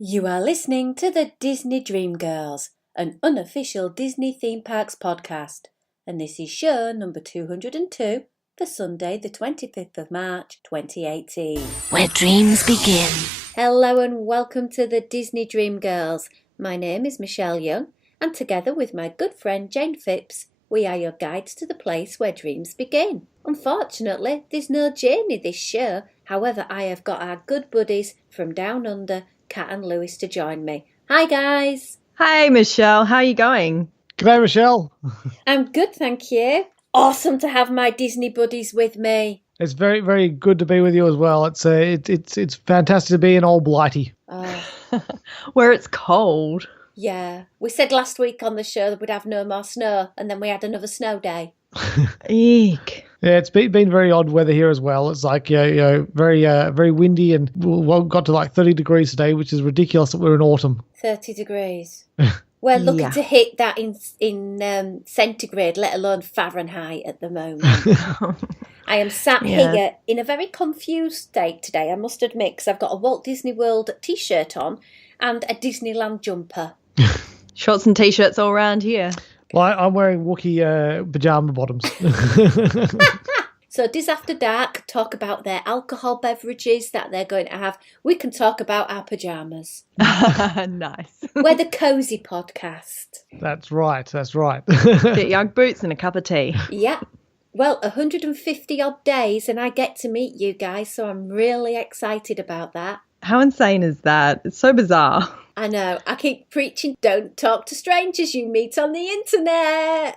You are listening to the Disney Dream Girls, an unofficial Disney theme parks podcast, and this is show number 202 for Sunday the 25th of March 2018. Where dreams begin. Hello and welcome to the Disney Dream Girls. My name is Michelle Young, and together with my good friend Jane Phipps, we are your guides to the place where dreams begin. Unfortunately, there's no Jane in this show. However, I have got our good buddies from down under, Kat and Lewis, to join me. Hi guys. Hi Michelle, how are you going? G'day, Michelle. I'm good, thank you. Awesome to have my Disney buddies with me. It's very, very good to be with you as well. It's fantastic to be in old Blighty. Where it's cold. Yeah, we said last week on the show that we'd have no more snow, and then we had another snow day. Eek. Yeah, it's been very odd weather here as well. It's like very windy, and we got to like 30 degrees today, which is ridiculous that we're in autumn. 30 degrees. We're looking to hit that in centigrade, let alone Fahrenheit at the moment. I am sat here in a very confused state today, I must admit, because I've got a Walt Disney World t-shirt on and a Disneyland jumper. Shorts and t-shirts all around here. Well, I'm wearing Wookiee pyjama bottoms. So Diz After Dark talk about their alcohol beverages that they're going to have. We can talk about our pyjamas. Nice. We're the cozy podcast. That's right. Get Ugg boots and a cup of tea. Yeah. Well, 150 odd days and I get to meet you guys, so I'm really excited about that. How insane is that? It's so bizarre. I know. I keep preaching, don't talk to strangers you meet on the internet.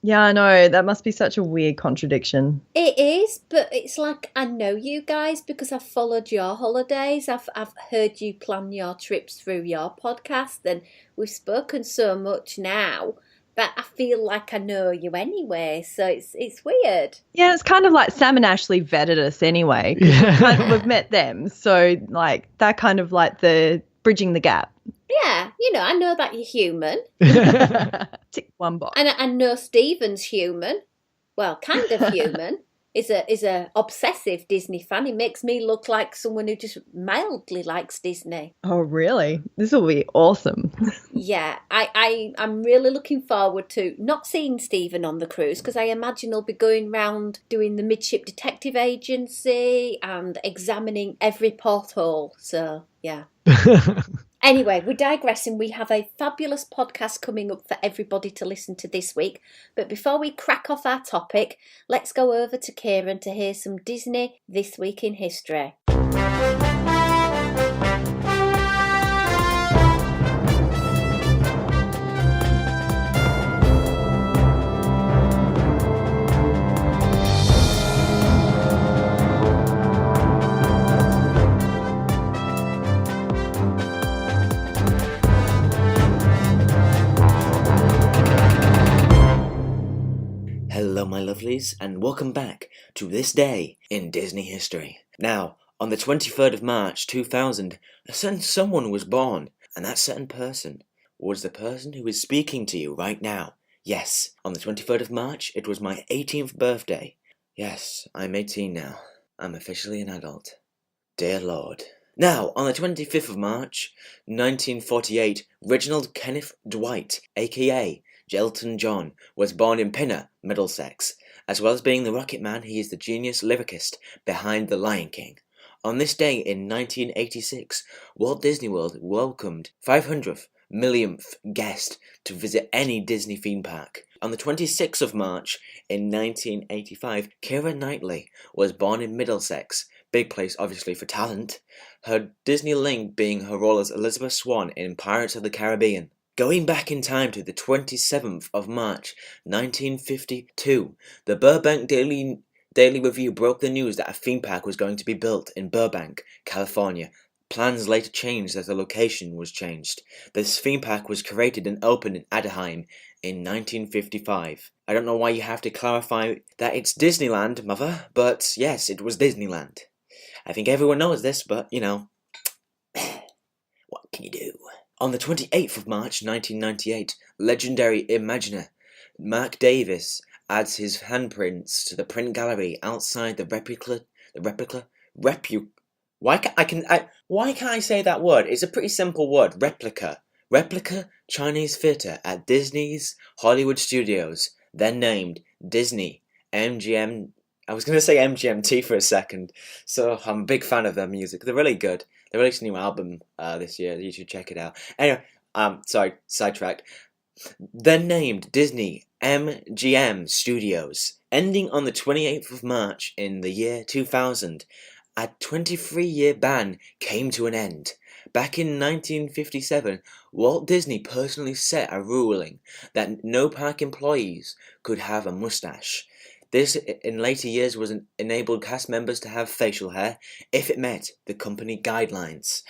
Yeah, I know. That must be such a weird contradiction. It is, but it's like I know you guys because I've followed your holidays. I've heard you plan your trips through your podcast, and we've spoken so much now that I feel like I know you anyway. So it's weird. Yeah, it's kind of like Sam and Ashley vetted us anyway. We've met them, so like that kind of like the bridging the gap. Yeah, I know that you're human. Tick one box. And I know Stephen's human. Well, kind of human. Is a obsessive Disney fan. He makes me look like someone who just mildly likes Disney. Oh, really? This will be awesome. Yeah, I'm really looking forward to not seeing Stephen on the cruise because I imagine he'll be going round doing the Midship Detective Agency and examining every porthole. So, yeah. Anyway, we're digressing. We have a fabulous podcast coming up for everybody to listen to this week. But before we crack off our topic, let's go over to Ciaran to hear some Disney This Week in History. Hello my lovelies, and welcome back to this day in Disney history. Now, on the 23rd of March 2000, a certain someone was born, and that certain person was the person who is speaking to you right now. Yes, on the 23rd of March, it was my 18th birthday. Yes, I'm 18 now. I'm officially an adult. Dear Lord. Now, on the 25th of March, 1948, Reginald Kenneth Dwight, a.k.a. Elton John, was born in Pinner, Middlesex. As well as being the Rocket Man, he is the genius lyricist behind The Lion King. On this day in 1986, Walt Disney World welcomed 500th millionth guest to visit any Disney theme park. On the 26th of March in 1985, Keira Knightley was born in Middlesex. Big place, obviously, for talent. Her Disney link being her role as Elizabeth Swann in Pirates of the Caribbean. Going back in time to the 27th of March, 1952, the Burbank Daily Review broke the news that a theme park was going to be built in Burbank, California. Plans later changed as the location was changed. This theme park was created and opened in Anaheim in 1955. I don't know why you have to clarify that it's Disneyland, Mother, but yes, it was Disneyland. I think everyone knows this, but, what can you do? On the 28th of March 1998, legendary Imaginer Mark Davis adds his handprints to the print gallery outside the Why can't I say that word? It's a pretty simple word. Replica. Replica Chinese theatre at Disney's Hollywood Studios, then named Disney MGM. I was going to say MGMT for a second, so I'm a big fan of their music. They're really good. They released a new album this year. You should check it out. Anyway, sorry, sidetracked. Then named Disney MGM Studios, ending on the 28th of March in the year 2000. A 23-year ban came to an end. Back in 1957, Walt Disney personally set a ruling that no park employees could have a mustache. This, in later years, enabled cast members to have facial hair if it met the company guidelines.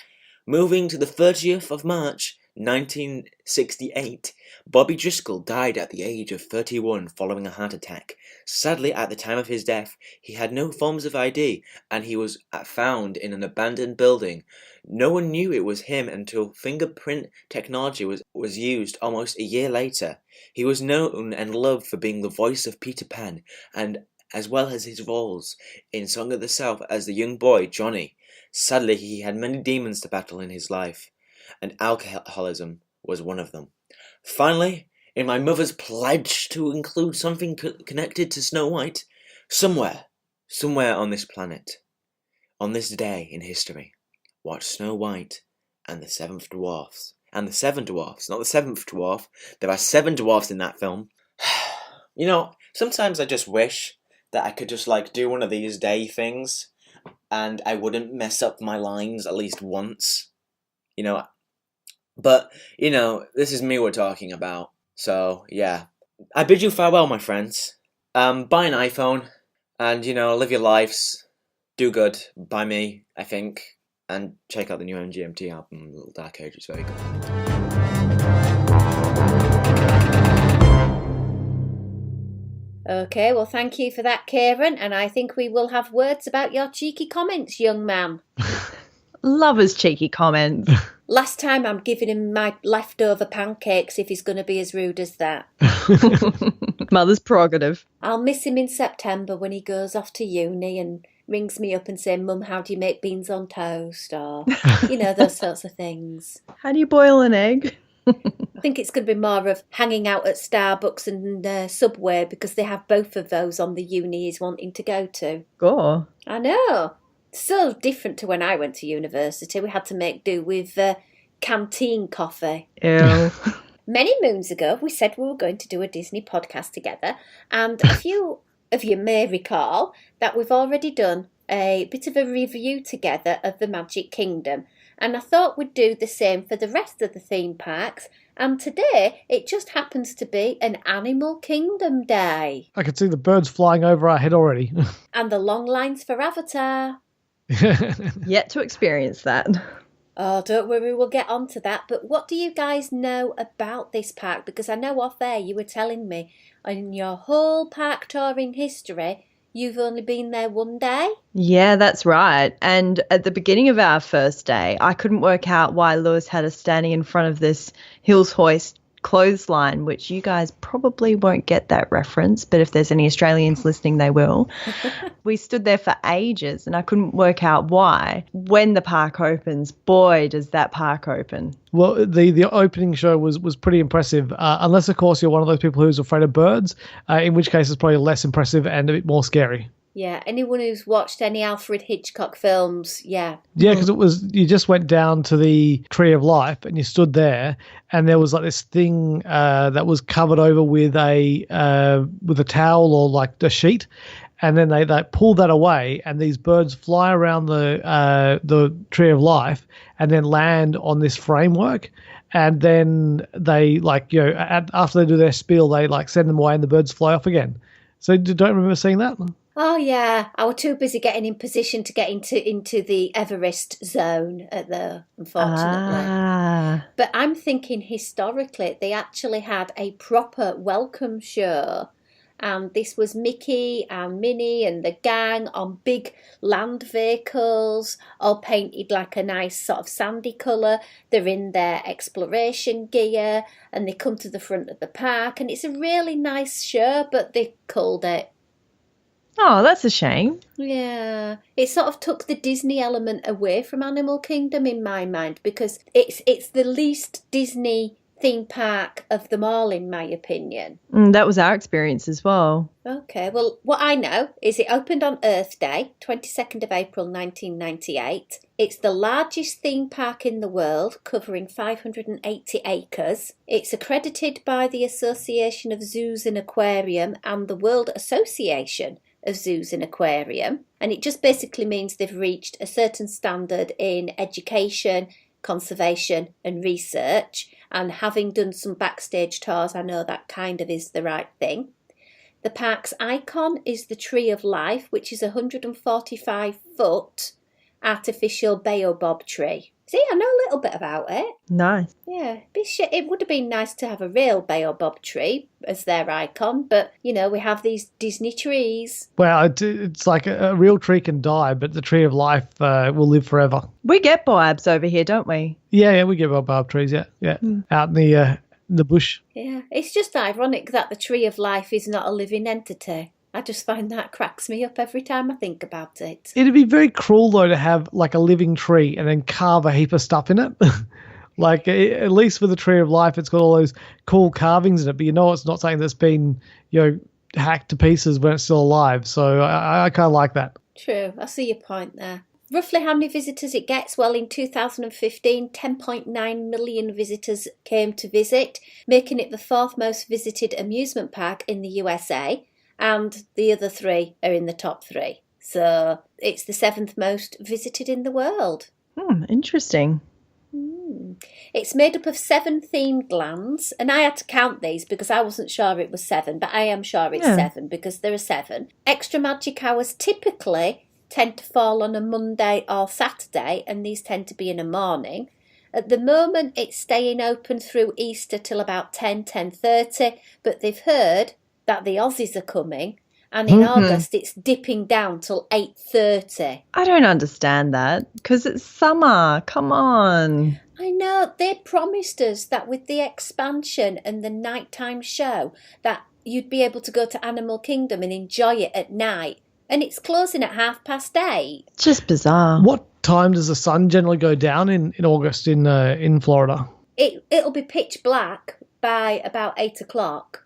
Moving to the 30th of March, 1968, Bobby Driscoll died at the age of 31 following a heart attack. Sadly, at the time of his death, he had no forms of ID, and he was found in an abandoned building. No one knew it was him until fingerprint technology was used almost a year later. He was known and loved for being the voice of Peter Pan, and as well as his roles in Song of the South as the young boy Johnny. Sadly, he had many demons to battle in his life, and alcoholism was one of them. Finally, in my mother's pledge to include something connected to Snow White, somewhere on this planet, on this day in history, watch Snow White and the Seven Dwarfs. And the Seven Dwarfs, not the seventh dwarf. There are 7 dwarfs in that film. You know, sometimes I just wish that I could just do one of these day things and I wouldn't mess up my lines at least once. But, this is me we're talking about. So, yeah. I bid you farewell, my friends. Buy an iPhone and, live your lives. Do good. Buy me, I think. And check out the new MGMT album, Little Dark Age. It's very good. Okay, well, thank you for that, Ciaran. And I think we will have words about your cheeky comments, young man. Love his cheeky comments. Last time I'm giving him my leftover pancakes if he's going to be as rude as that. Mother's prerogative. I'll miss him in September when he goes off to uni and rings me up and say, Mum, how do you make beans on toast? Or, those sorts of things. How do you boil an egg? I think it's going to be more of hanging out at Starbucks and Subway because they have both of those on the uni he's wanting to go to. Gore. I know. So different to when I went to university. We had to make do with canteen coffee. Ew. Many moons ago, we said we were going to do a Disney podcast together, and a few of you may recall that we've already done a bit of a review together of the Magic Kingdom, and I thought we'd do the same for the rest of the theme parks, and today it just happens to be an Animal Kingdom day. I can see the birds flying over our head already. And the long lines for Avatar. Yet to experience that. Oh, don't worry, we'll get on to that. But what do you guys know about this park? Because I know off air you were telling me in your whole park touring history, you've only been there one day? Yeah, that's right. And at the beginning of our first day, I couldn't work out why Lewis had us standing in front of this Hills Hoist clothesline, which you guys probably won't get that reference, but if there's any Australians listening, they will. We stood there for ages and I couldn't work out why. When the park opens, boy, does that park open. Well, the opening show was pretty impressive, unless, of course, you're one of those people who's afraid of birds, in which case it's probably less impressive and a bit more scary. Yeah, anyone who's watched any Alfred Hitchcock films, yeah. Yeah, because you just went down to the Tree of Life and you stood there, and there was this thing that was covered over with a towel or a sheet, and then they pull that away, and these birds fly around the Tree of Life and then land on this framework. And then they after they do their spiel, they send them away and the birds fly off again. So don't remember seeing that? Oh, yeah. I was too busy getting in position to get into the Everest zone unfortunately. But I'm thinking historically, they actually had a proper welcome show. And this was Mickey and Minnie and the gang on big land vehicles, all painted like a nice sort of sandy colour. They're in their exploration gear and they come to the front of the park. And it's a really nice show, but they called it. Oh, that's a shame. Yeah, it sort of took the Disney element away from Animal Kingdom in my mind because it's the least Disney theme park of them all, in my opinion. That was our experience as well. Okay, well, what I know is it opened on Earth Day, 22nd of April 1998. It's the largest theme park in the world, covering 580 acres. It's accredited by the Association of Zoos and Aquarium and the World Association of Zoos and Aquarium. And it just basically means they've reached a certain standard in education, conservation and research. And having done some backstage tours, I know that kind of is the right thing. The park's icon is the Tree of Life, which is a 145-foot artificial baobab tree. See, I know a little bit about it. Nice. Yeah, it would have been nice to have a real baobab tree as their icon, but, you know, we have these Disney trees. Well, it's like a real tree can die, but the Tree of Life will live forever. We get baobabs over here, don't we? Yeah, we get baobab trees, yeah. Out in the bush. Yeah, it's just ironic that the Tree of Life is not a living entity. I just find that cracks me up every time I think about it. It'd be very cruel, though, to have like a living tree and then carve a heap of stuff in it. Like, at least with the Tree of Life, it's got all those cool carvings in it, but you know it's not something that's been, hacked to pieces when it's still alive. So I kind of like that. True, I see your point there. Roughly how many visitors it gets? Well, in 2015, 10.9 million visitors came to visit, making it the fourth most visited amusement park in the USA. And the other three are in the top three. So it's the seventh most visited in the world. Interesting. It's made up of 7 themed lands, and I had to count these because I wasn't sure it was 7, but I am sure it's 7 because there are 7. Extra magic hours typically tend to fall on a Monday or Saturday, and these tend to be in the morning. At the moment, it's staying open through Easter till about 10:30, but they've heard that the Aussies are coming, and in August it's dipping down till 8:30. I don't understand that because it's summer. Come on. I know, they promised us that with the expansion and the nighttime show that you'd be able to go to Animal Kingdom and enjoy it at night, and it's closing at 8:30. It's just bizarre. What time does the sun generally go down in August in Florida? It'll be pitch black by about 8 o'clock.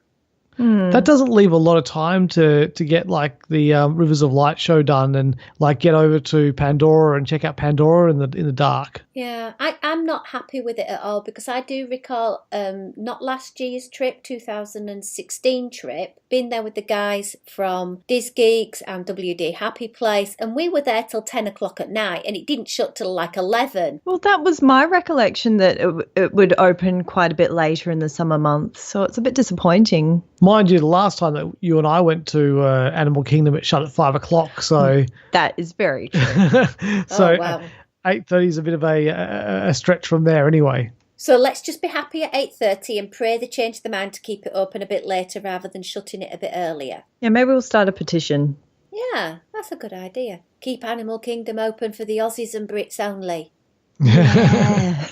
That doesn't leave a lot of time to get like the Rivers of Light show done and like get over to Pandora and check out Pandora in the dark. Yeah, I'm not happy with it at all because I do recall not last year's trip, 2016 trip, being there with the guys from Diz Geeks and WD Happy Place, and we were there till 10 o'clock at night and it didn't shut till like 11. Well, that was my recollection that it would open quite a bit later in the summer months, so it's a bit disappointing. Mind you, the last time that you and I went to Animal Kingdom, it shut at 5 o'clock. So that is very true. So oh, wow. 8:30 is a bit of a stretch from there anyway. So let's just be happy at 8:30 and pray they change their mind to keep it open a bit later rather than shutting it a bit earlier. Yeah, maybe we'll start a petition. Yeah, that's a good idea. Keep Animal Kingdom open for the Aussies and Brits only. Yeah.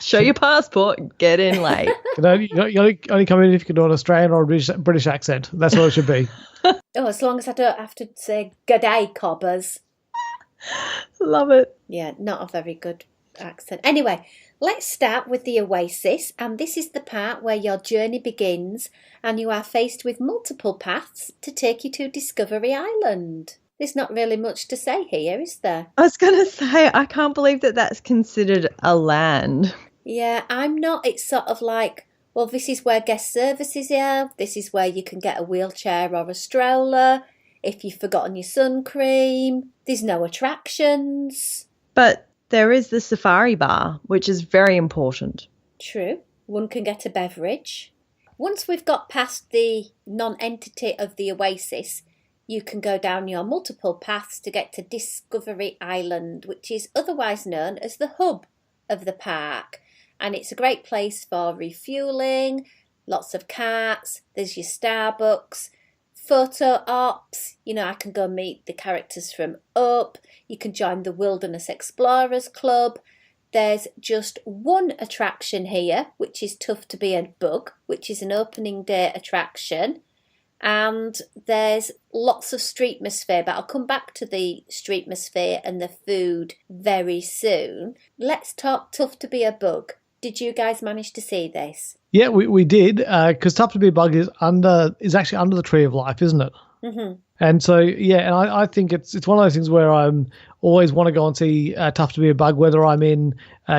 Show your passport, get in late. You only come in if you can do an Australian or a British accent. That's what it should be. Oh, as long as I don't have to say "G'day, cobbers." Love it. Yeah, not a very good accent. Anyway, let's start with the Oasis, and this is the part where your journey begins and you are faced with multiple paths to take you to Discovery Island. There's not really much to say here, is there? I was going to say, I can't believe that that's considered a land. Yeah, I'm not. It's sort of like, well, this is where guest services are. This is where you can get a wheelchair or a stroller. If you've forgotten your sun cream, there's no attractions. But there is the safari bar, which is very important. True. One can get a beverage. Once we've got past the non-entity of the Oasis, you can go down your multiple paths to get to Discovery Island, which is otherwise known as the hub of the park. And it's a great place for refueling, lots of carts, there's your Starbucks, photo ops. You know, I can go meet the characters from Up. You can join the Wilderness Explorers Club. There's just one attraction here, which is Tough to Be a Bug, which is an opening day attraction. And there's lots of streetmosphere, but I'll come back to the streetmosphere and the food very soon. Let's talk Tough to Be a Bug. Did you guys manage to see this? Yeah, we did, because Tough to Be a Bug is actually under the Tree of Life, isn't it? Mm-hmm. And so, yeah, and I think it's one of those things where I'm always want to go and see Tough to Be a Bug, whether I'm in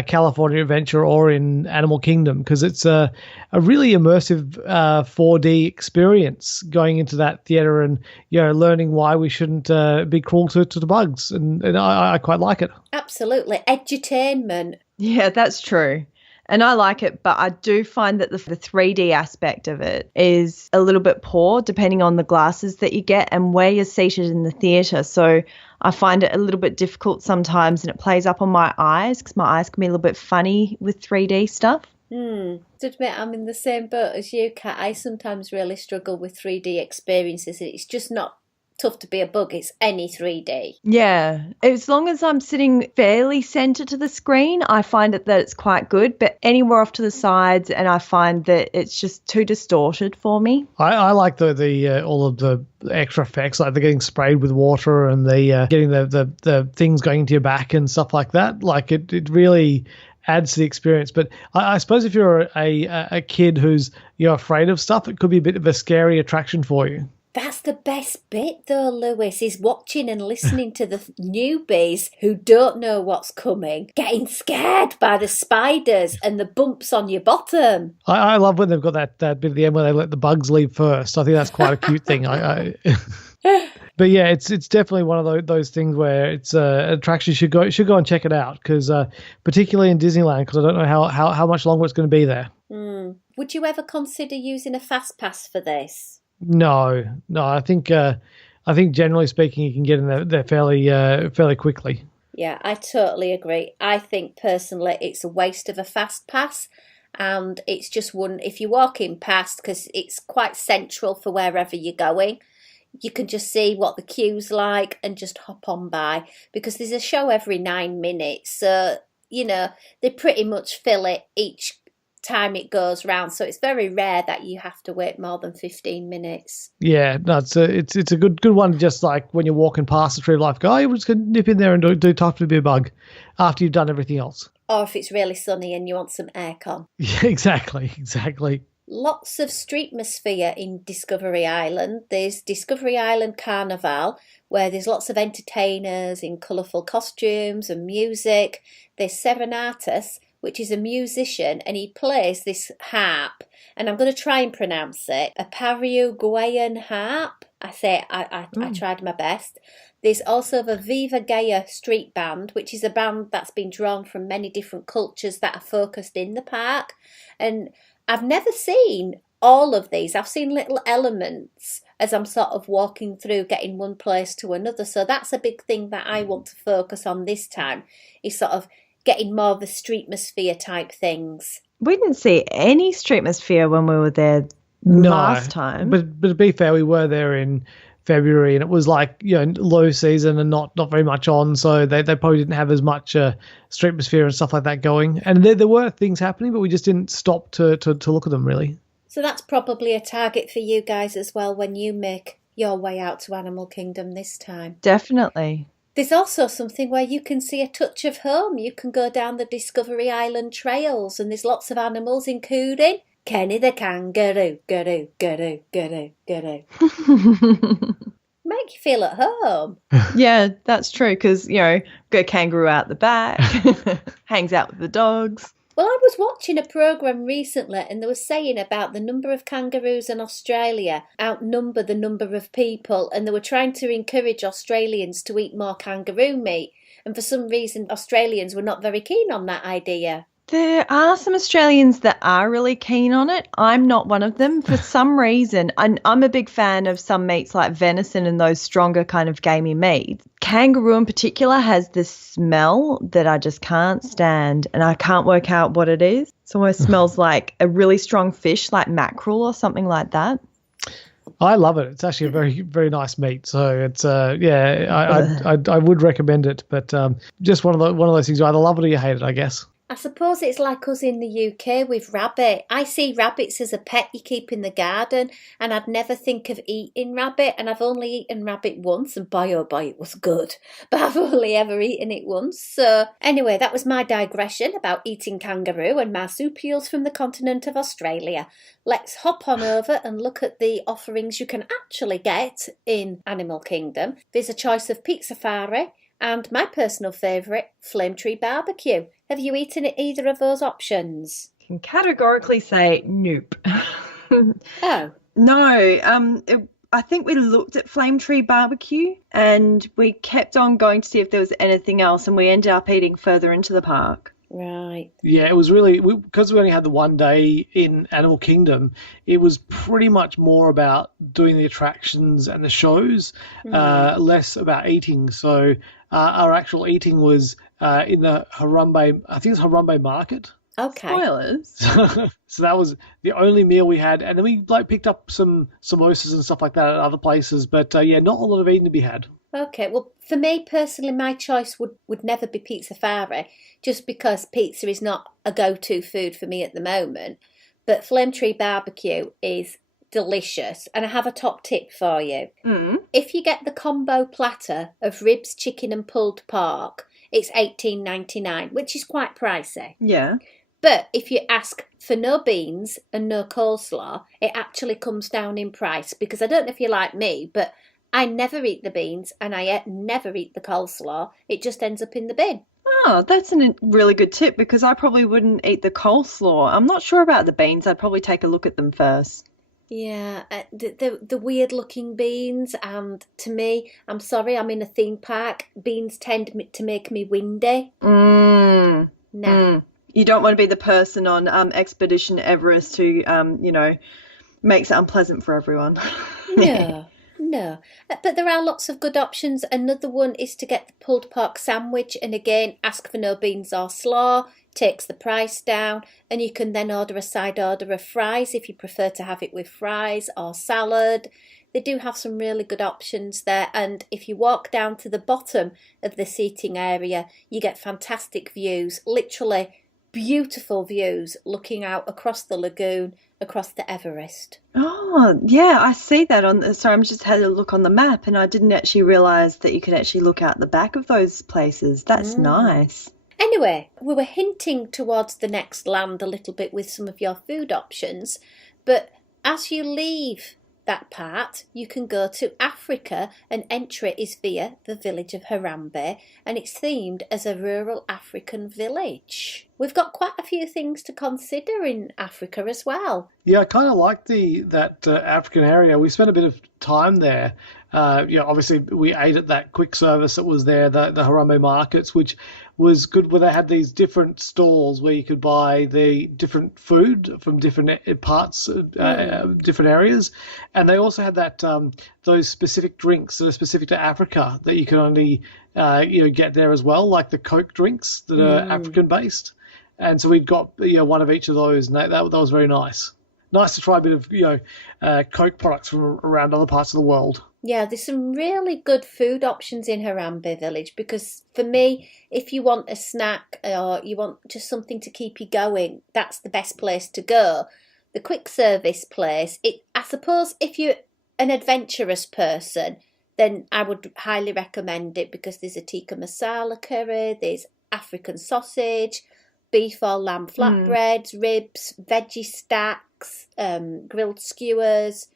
California Adventure or in Animal Kingdom, because it's a really immersive 4D experience going into that theater and, learning why we shouldn't be cruel to the bugs. And I quite like it. Absolutely. Edutainment. Yeah, that's true. And I like it, but I do find that the 3D aspect of it is a little bit poor depending on the glasses that you get and where you're seated in the theatre. So I find it a little bit difficult sometimes, and it plays up on my eyes because my eyes can be a little bit funny with 3D stuff. To admit, I'm in the same boat as you, Kat. I sometimes really struggle with 3D experiences. It's just not Tough to Be a Bug, it's any 3D. Yeah, as long as I'm sitting fairly centre to the screen, I find that it's quite good, but anywhere off to the sides, and I find that it's just too distorted for me. I like the all of the extra effects, like the getting sprayed with water and the getting the things going into your back and stuff like that. Like it really adds to the experience. But I suppose if you're a kid who's afraid of stuff, it could be a bit of a scary attraction for you. That's the best bit, though, Lewis, is watching and listening to the newbies who don't know what's coming, getting scared by the spiders and the bumps on your bottom. I love when they've got that bit at the end where they let the bugs leave first. I think that's quite a cute thing. But yeah, it's definitely one of those things where it's an attraction you should go and check it out, because particularly in Disneyland, because I don't know how much longer it's going to be there. Would you ever consider using a fast pass for this? No. I think generally speaking, you can get in there fairly quickly. Yeah, I totally agree. I think personally it's a waste of a fast pass, and it's just one, if you're walking past, because it's quite central for wherever you're going, you can just see what the queue's like and just hop on by, because there's a show every 9 minutes, so they pretty much fill it each time it goes round, so it's very rare that you have to wait more than 15 minutes. Yeah, no, it's a good one, just like when you're walking past the Tree of Life, go, we're just going to nip in there and do Tough to Be a Bug after you've done everything else. Or if it's really sunny and you want some aircon. Yeah, exactly. Lots of streetmosphere in Discovery Island. There's Discovery Island Carnival, where there's lots of entertainers in colourful costumes and music. There's Serenatus, which is a musician, and he plays this harp, and I'm going to try and pronounce it, a Paraguayan harp. I tried my best. There's also the Viva Gaia Street Band, which is a band that's been drawn from many different cultures that are focused in the park, and I've never seen all of these. I've seen little elements as I'm sort of walking through, getting one place to another, so that's a big thing that I want to focus on this time, is sort of getting more of the streetmosphere type things. We didn't see any streetmosphere when we were there last time. But to be fair, we were there in February, and it was like low season and not very much on, so they probably didn't have as much streetmosphere and stuff like that going. And there were things happening, but we just didn't stop to look at them really. So that's probably a target for you guys as well when you make your way out to Animal Kingdom this time. Definitely. There's also something where you can see a touch of home. You can go down the Discovery Island trails, and there's lots of animals, including Kenny the kangaroo. Make you feel at home. Yeah, that's true, because, got a kangaroo out the back, hangs out with the dogs. Well, I was watching a programme recently, and they were saying about the number of kangaroos in Australia outnumber the number of people, and they were trying to encourage Australians to eat more kangaroo meat, and for some reason Australians were not very keen on that idea. There are some Australians that are really keen on it. I'm not one of them. For some reason, I'm a big fan of some meats like venison and those stronger kind of gamey meats. Kangaroo in particular has this smell that I just can't stand, and I can't work out what it is. It almost smells like a really strong fish, like mackerel or something like that. I love it. It's actually a very, very nice meat. So it's I would recommend it. But just one of those things, you either love it or you hate it, I guess. I suppose it's like us in the UK with rabbit. I see rabbits as a pet you keep in the garden, and I'd never think of eating rabbit. And I've only eaten rabbit once, and boy, oh boy, it was good. But I've only ever eaten it once. So, anyway, that was my digression about eating kangaroo and marsupials from the continent of Australia. Let's hop on over and look at the offerings you can actually get in Animal Kingdom. There's a choice of Pete Safari and my personal favourite, Flame Tree Barbecue. Have you eaten at either of those options? I can categorically say nope. Oh. No, I think we looked at Flame Tree Barbecue and we kept on going to see if there was anything else, and we ended up eating further into the park. Right. Yeah, it was really, because we only had the one day in Animal Kingdom, it was pretty much more about doing the attractions and the shows, less about eating. So our actual eating was in the Harambe, I think it's Harambe Market. Okay. Spoilers. So that was the only meal we had, and then we picked up some samosas and stuff like that at other places. But yeah, not a lot of eating to be had. Okay, well, for me personally, my choice would never be Pizza Safari, just because pizza is not a go-to food for me at the moment. But Flame Tree Barbecue is delicious, and I have a top tip for you. If you get the combo platter of ribs, chicken and pulled pork, it's $18.99, which is quite pricey. Yeah. But if you ask for no beans and no coleslaw, it actually comes down in price, because I don't know if you're like me, but I never eat the beans and I never eat the coleslaw. It just ends up in the bin. Oh, that's a really good tip, because I probably wouldn't eat the coleslaw. I'm not sure about the beans. I'd probably take a look at them first. Yeah, the weird looking beans, and to me, I'm sorry, I'm in a theme park. Beans tend to make me windy. No. You don't want to be the person on Expedition Everest who, makes it unpleasant for everyone. No. But there are lots of good options. Another one is to get the pulled pork sandwich, and again, ask for no beans or slaw. Takes the price down, and you can then order a side order of fries if you prefer to have it with fries or salad. They do have some really good options there, and if you walk down to the bottom of the seating area, you get fantastic views, literally beautiful views looking out across the lagoon, across the Everest. Oh, yeah, I see that sorry, I'm just had a look on the map, and I didn't actually realise that you could actually look out the back of those places. That's nice. Anyway, we were hinting towards the next land a little bit with some of your food options, but as you leave that part, you can go to Africa, and entry is via the village of Harambe, and it's themed as a rural African village. We've got quite a few things to consider in Africa as well. Yeah, I kind of like that African area. We spent a bit of time there. Obviously we ate at that quick service that was there, the Harambe markets, which was good, where they had these different stalls where you could buy the different food from different parts, different areas, and they also had that those specific drinks that are specific to Africa that you can only get there as well, like the Coke drinks that are African based. And so we'd got one of each of those, and that was very nice. Nice to try a bit of Coke products from around other parts of the world. Yeah, there's some really good food options in Harambe Village, because for me, if you want a snack or you want just something to keep you going, that's the best place to go. The quick service place, I suppose if you're an adventurous person, then I would highly recommend it, because there's a tikka masala curry, there's African sausage, beef or lamb flatbreads, ribs, veggie stacks, grilled skewers.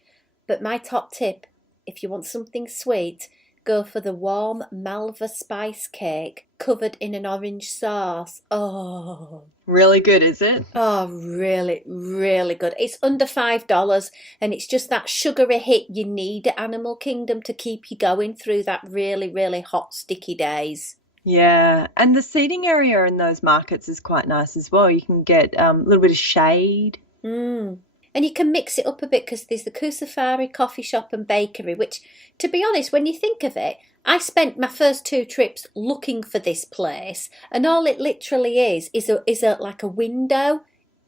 But my top tip, if you want something sweet, go for the warm Malva spice cake covered in an orange sauce. Oh. Really good, is it? Oh, really, really good. It's under $5, and it's just that sugary hit you need at Animal Kingdom to keep you going through that really, really hot, sticky days. Yeah, and the seating area in those markets is quite nice as well. You can get a little bit of shade. And you can mix it up a bit, because there's the Kusafari coffee shop and bakery, which, to be honest, when you think of it, I spent my first 2 trips looking for this place, and all it literally is like a window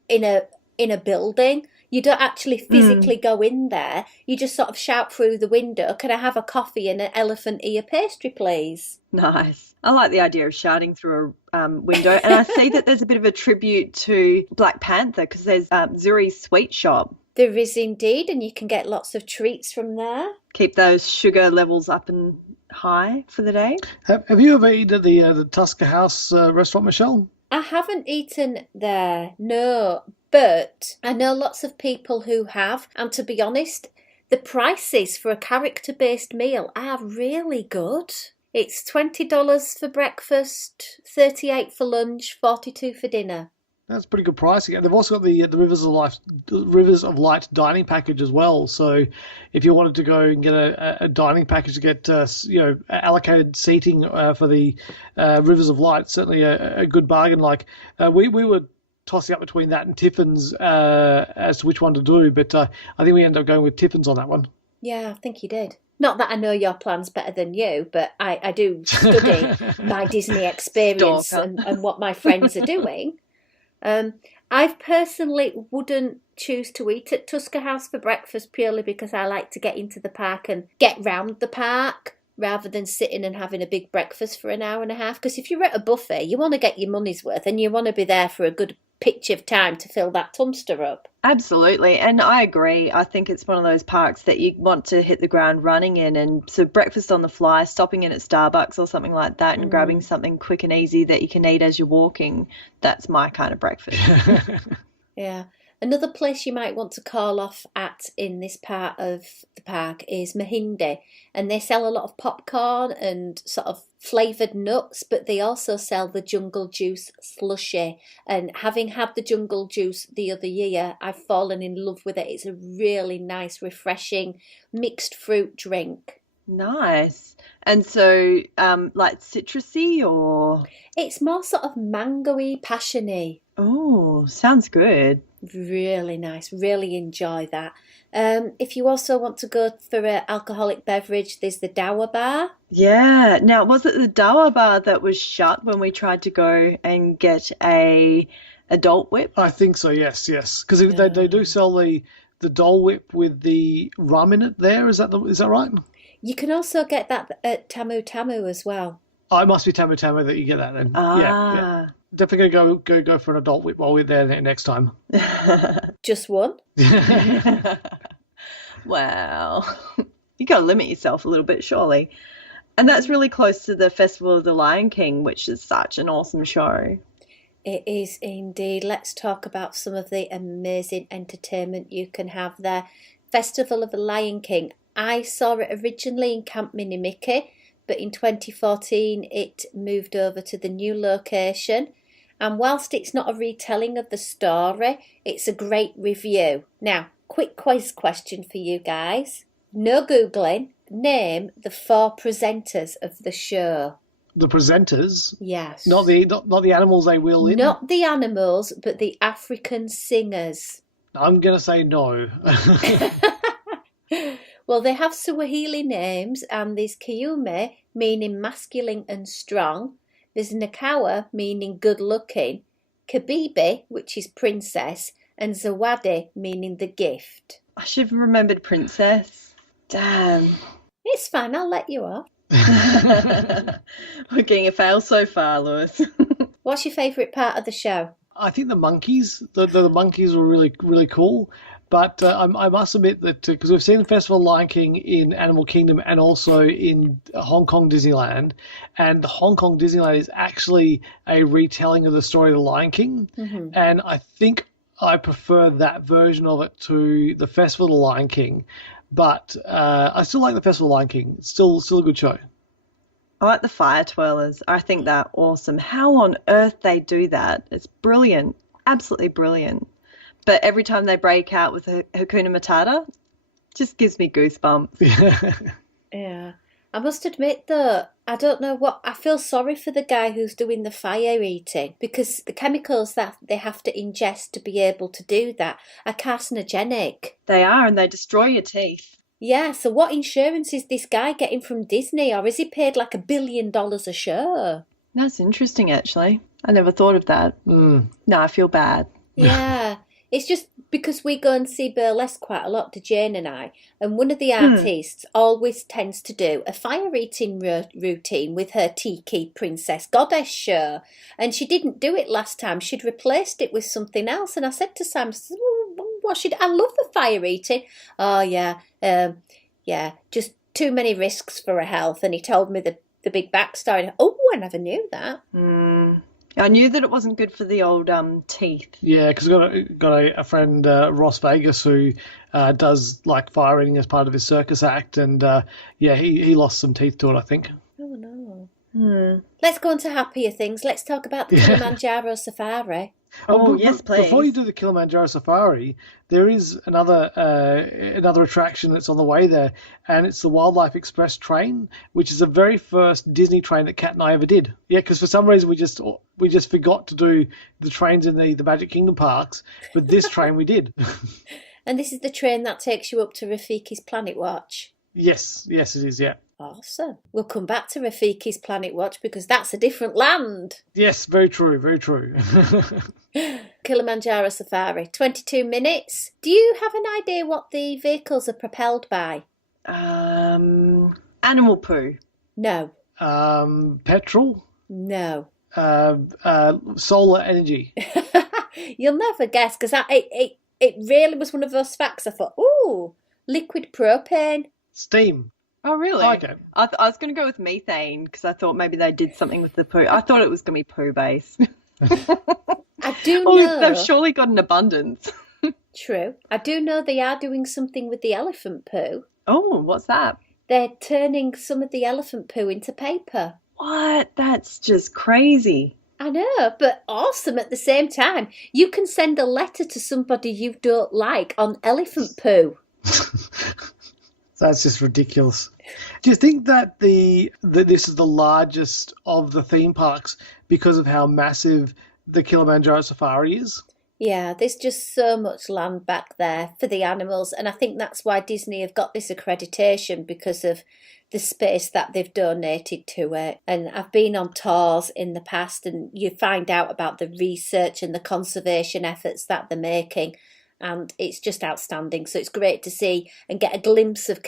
in a building. You don't actually physically go in there. You just sort of shout through the window, "Can I have a coffee and an elephant ear pastry, please?" Nice. I like the idea of shouting through a window. And I see that there's a bit of a tribute to Black Panther because there's Zuri's Sweet Shop. There is indeed, and you can get lots of treats from there. Keep those sugar levels up and high for the day. Have you ever eaten at the Tusker House restaurant, Michelle? I haven't eaten there, no, but I know lots of people who have, and to be honest, the prices for a character-based meal are really good. It's $20 for breakfast, $38 for lunch, $42 for dinner. That's pretty good pricing. And they've also got the Rivers of Light dining package as well. So if you wanted to go and get a dining package to get allocated seating for the Rivers of Light, certainly a good bargain. Like we were tossing up between that and Tiffin's as to which one to do, but I think we ended up going with Tiffin's on that one. Yeah, I think you did. Not that I know your plans better than you, but I do study my Disney experience and what my friends are doing. I personally wouldn't choose to eat at Tusker House for breakfast purely because I like to get into the park and get round the park rather than sitting and having a big breakfast for an hour and a half. Because if you're at a buffet, you want to get your money's worth and you want to be there for a good pitch of time to fill that tumster up. Absolutely. And I agree. I think it's one of those parks that you want to hit the ground running in. And so breakfast on the fly, stopping in at Starbucks or something like that and grabbing something quick and easy that you can eat as you're walking, that's my kind of breakfast. Yeah. Another place you might want to call off at in this part of the park is Mahindi, and they sell a lot of popcorn and sort of flavoured nuts, but they also sell the jungle juice slushie. And having had the jungle juice the other year, I've fallen in love with it. It's a really nice, refreshing mixed fruit drink. Nice. And so, like citrusy or? It's more sort of mango-y, passion-y. Oh, sounds good. Really nice. Really enjoy that. If you also want to go for an alcoholic beverage, there's the Dawa Bar. Yeah. Now, was it the Dawa Bar that was shut when we tried to go and get a adult whip? I think so, yes. Because they do sell the Dole Whip with the rum in it there. Is that right? You can also get that at Tamu Tamu as well. Oh, it must be Tamu Tamu that you get that then. Ah. Yeah. Definitely go for an adult whip while we're there next time. Just one? Wow. You got to limit yourself a little bit, surely. And that's really close to the Festival of the Lion King, which is such an awesome show. It is indeed. Let's talk about some of the amazing entertainment you can have there. Festival of the Lion King. I saw it originally in Camp Minimicky, but in 2014 it moved over to the new location. And whilst it's not a retelling of the story, it's a great review. Now, quick quiz question for you guys. No Googling. Name the 4 presenters of the show. The presenters? Yes. Not the animals they wheel in? Not the animals, but the African singers. I'm going to say no. Well, they have Swahili names, and there's Kiume, meaning masculine and strong. There's Nakawa, meaning good-looking. Kabibi, which is princess, and Zawadi, meaning the gift. I should have remembered princess. Damn. It's fine, I'll let you off. We're getting a fail so far, Lewis. What's your favourite part of the show? I think the monkeys. The monkeys were really, really cool. But I must admit that because we've seen the Festival of Lion King in Animal Kingdom and also in Hong Kong Disneyland, and the Hong Kong Disneyland is actually a retelling of the story of the Lion King, and I think I prefer that version of it to the Festival of the Lion King. But I still like the Festival of the Lion King. It's still a good show. I like the fire twirlers. I think they're awesome. How on earth they do that? It's brilliant. Absolutely brilliant. But every time they break out with Hakuna Matata, just gives me goosebumps. Yeah. I must admit, though, I don't know what... I feel sorry for the guy who's doing the fire eating because the chemicals that they have to ingest to be able to do that are carcinogenic. They are, and they destroy your teeth. Yeah, so what insurance is this guy getting from Disney, or is he paid like $1 billion a show? That's interesting, actually. I never thought of that. No, I feel bad. Yeah. It's just because we go and see burlesque quite a lot, to Jane and I, and one of the artists always tends to do a fire eating routine with her Tiki Princess Goddess show, and she didn't do it last time. She'd replaced it with something else, and I said to Sam, I love the fire eating. Oh yeah, just too many risks for her health. And he told me the big backstory. Oh, I never knew that. I knew that it wasn't good for the old teeth. Yeah, because I've got a friend, Ross Vegas, who does like fire eating as part of his circus act, and he lost some teeth to it, I think. Oh no. Let's go on to happier things. Let's talk about the Kilimanjaro Safari. Yes, please. Before you do the Kilimanjaro Safari, there is another attraction that's on the way there, and it's the Wildlife Express train, which is the very first Disney train that Kat and I ever did. Yeah, because for some reason we just forgot to do the trains in the Magic Kingdom parks, but this train we did. And this is the train that takes you up to Rafiki's Planet Watch. Yes, it is. Yeah. Awesome. We'll come back to Rafiki's Planet Watch because that's a different land. Yes, very true, very true. Kilimanjaro Safari, 22 minutes. Do you have an idea what the vehicles are propelled by? Animal poo. No. Petrol. No. Solar energy. You'll never guess because it really was one of those facts. I thought, ooh, liquid propane. Steam. Oh, really? Okay. I was going to go with methane because I thought maybe they did something with the poo. I thought it was going to be poo-based. I do know. They've surely got an abundance. True. I do know they are doing something with the elephant poo. Oh, what's that? They're turning some of the elephant poo into paper. What? That's just crazy. I know, but awesome at the same time. You can send a letter to somebody you don't like on elephant poo. That's just ridiculous. Do you think that this is the largest of the theme parks because of how massive the Kilimanjaro Safari is? Yeah, there's just so much land back there for the animals, and I think that's why Disney have got this accreditation because of the space that they've donated to it. And I've been on tours in the past, and you find out about the research and the conservation efforts that they're making. And it's just outstanding. So it's great to see and get a glimpse of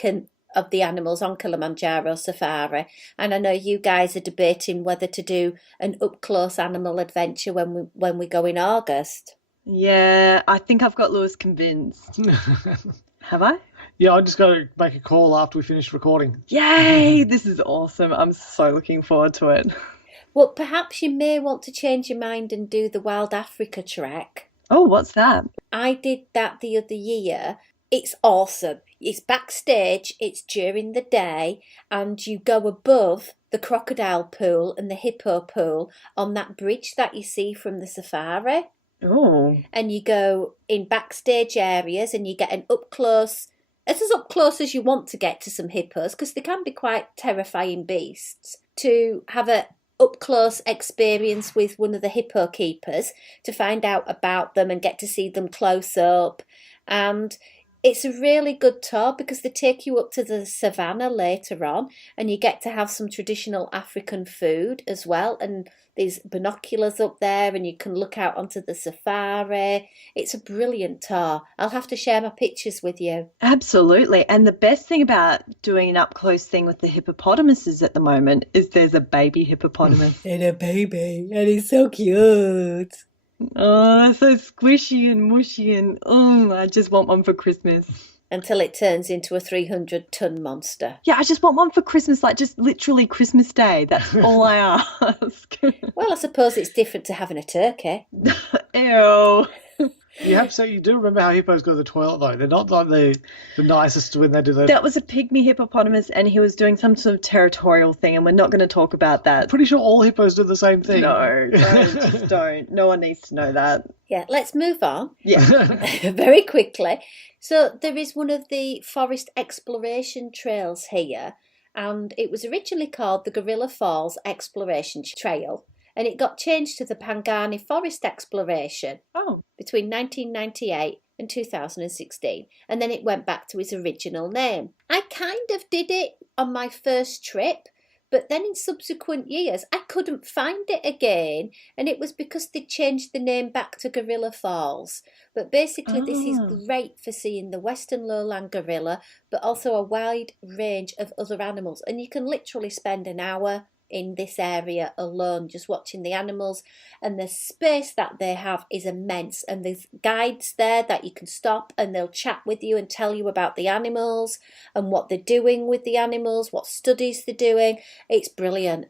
the animals on Kilimanjaro Safari. And I know you guys are debating whether to do an up-close animal adventure when we go in August. Yeah, I think I've got Lewis convinced. Have I? Yeah, I just got to make a call after we finish recording. Yay! This is awesome. I'm so looking forward to it. Well, perhaps you may want to change your mind and do the Wild Africa trek. Oh, what's that? I did that the other year. It's awesome. It's backstage, it's during the day, and you go above the crocodile pool and the hippo pool on that bridge that you see from the safari. Oh. And you go in backstage areas and you get an up-close, it's as up-close as you want to get to some hippos, because they can be quite terrifying beasts, to have a up-close experience with one of the hippo keepers to find out about them and get to see them close up. And it's a really good tour because they take you up to the savannah later on and you get to have some traditional African food as well. And there's binoculars up there and you can look out onto the safari. It's a brilliant tour. I'll have to share my pictures with you. Absolutely. And the best thing about doing an up-close thing with the hippopotamuses at the moment is there's a baby hippopotamus. And a baby. And he's so cute. Oh, so squishy and mushy and I just want one for Christmas. Until it turns into a 300-ton monster. Yeah, I just want one for Christmas, like just literally Christmas Day. That's all I ask. Well, I suppose it's different to having a turkey. Ew. You do remember how hippos go to the toilet, though. They're not like the nicest when they do that. That was a pygmy hippopotamus, and he was doing some sort of territorial thing, and we're not going to talk about that. Pretty sure all hippos do the same thing. No, just don't. No one needs to know that. Yeah, let's move on. Yeah. Very quickly. So there is one of the forest exploration trails here, and it was originally called the Gorilla Falls Exploration Trail. And it got changed to the Pangani Forest Exploration between 1998 and 2016. And then it went back to its original name. I kind of did it on my first trip, But then in subsequent years, I couldn't find it again. And it was because they changed the name back to Gorilla Falls. But basically, this is great for seeing the western lowland gorilla, but also a wide range of other animals. And you can literally spend an hour in this area alone just watching the animals, and the space that they have is immense, and there's guides there that you can stop and they'll chat with you and tell you about the animals and what they're doing with the animals, what studies they're doing. It's brilliant.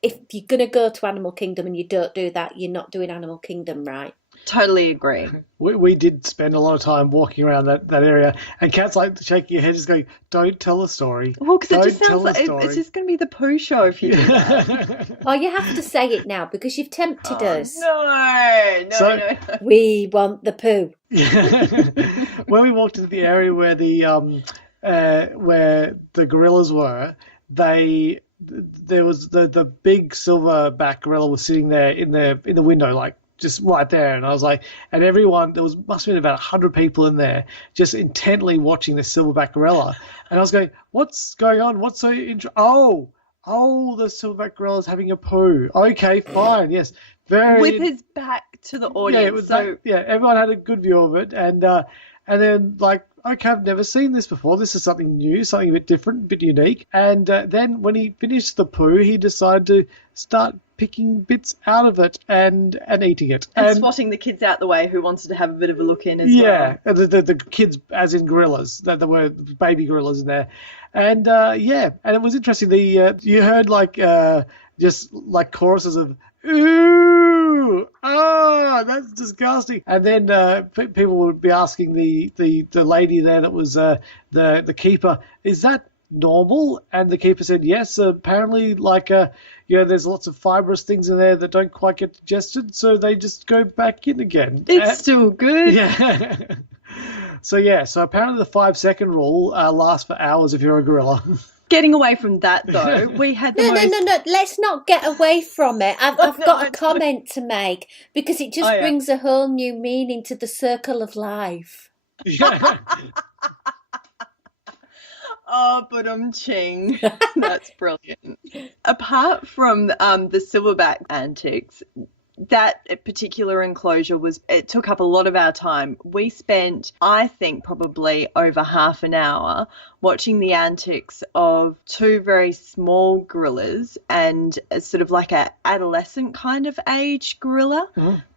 If you're going to go to Animal Kingdom and you don't do that, you're not doing Animal Kingdom right. Totally agree. We did spend a lot of time walking around that area, and Kat's like shaking her head, just going, "Don't tell a story." Well, because it just sounds like it's just going to be the poo show if you do that. Oh, you have to say it now because you've tempted us. No. We want the poo. When we walked into the area where the gorillas were, there was the big silverback gorilla was sitting there in the window, like, just right there, and I was like, and everyone, must have been about 100 people in there, just intently watching the silverback gorilla, and I was going, "What's going on? What's so Oh, the silverback gorilla's having a poo. Okay, fine, yes, very." With his back to the audience. Yeah, it was everyone had a good view of it, and then like, okay, I've never seen this before. This is something new, something a bit different, a bit unique. And then when he finished the poo, he decided to start picking bits out of it and eating it. And swatting the kids out the way who wanted to have a bit of a look in as well. Yeah, the kids, as in gorillas. There were baby gorillas in there. And and it was interesting. You heard like just like choruses of, "Ooh, that's disgusting." And then people would be asking the lady there that was the keeper, "Is that normal?" And the keeper said, "Yes, apparently, like, there's lots of fibrous things in there that don't quite get digested, so they just go back in again." It's still good. Yeah. So apparently the 5-second rule lasts for hours if you're a gorilla. Getting away from that, though, we had No. Let's not get away from it. I've got a comment to make because it just brings a whole new meaning to the circle of life. Yeah. Oh, but ching. That's brilliant. Apart from the silverback antics, that particular enclosure it took up a lot of our time. We spent, I think, probably over half an hour watching the antics of two very small gorillas and sort of like a adolescent kind of age gorilla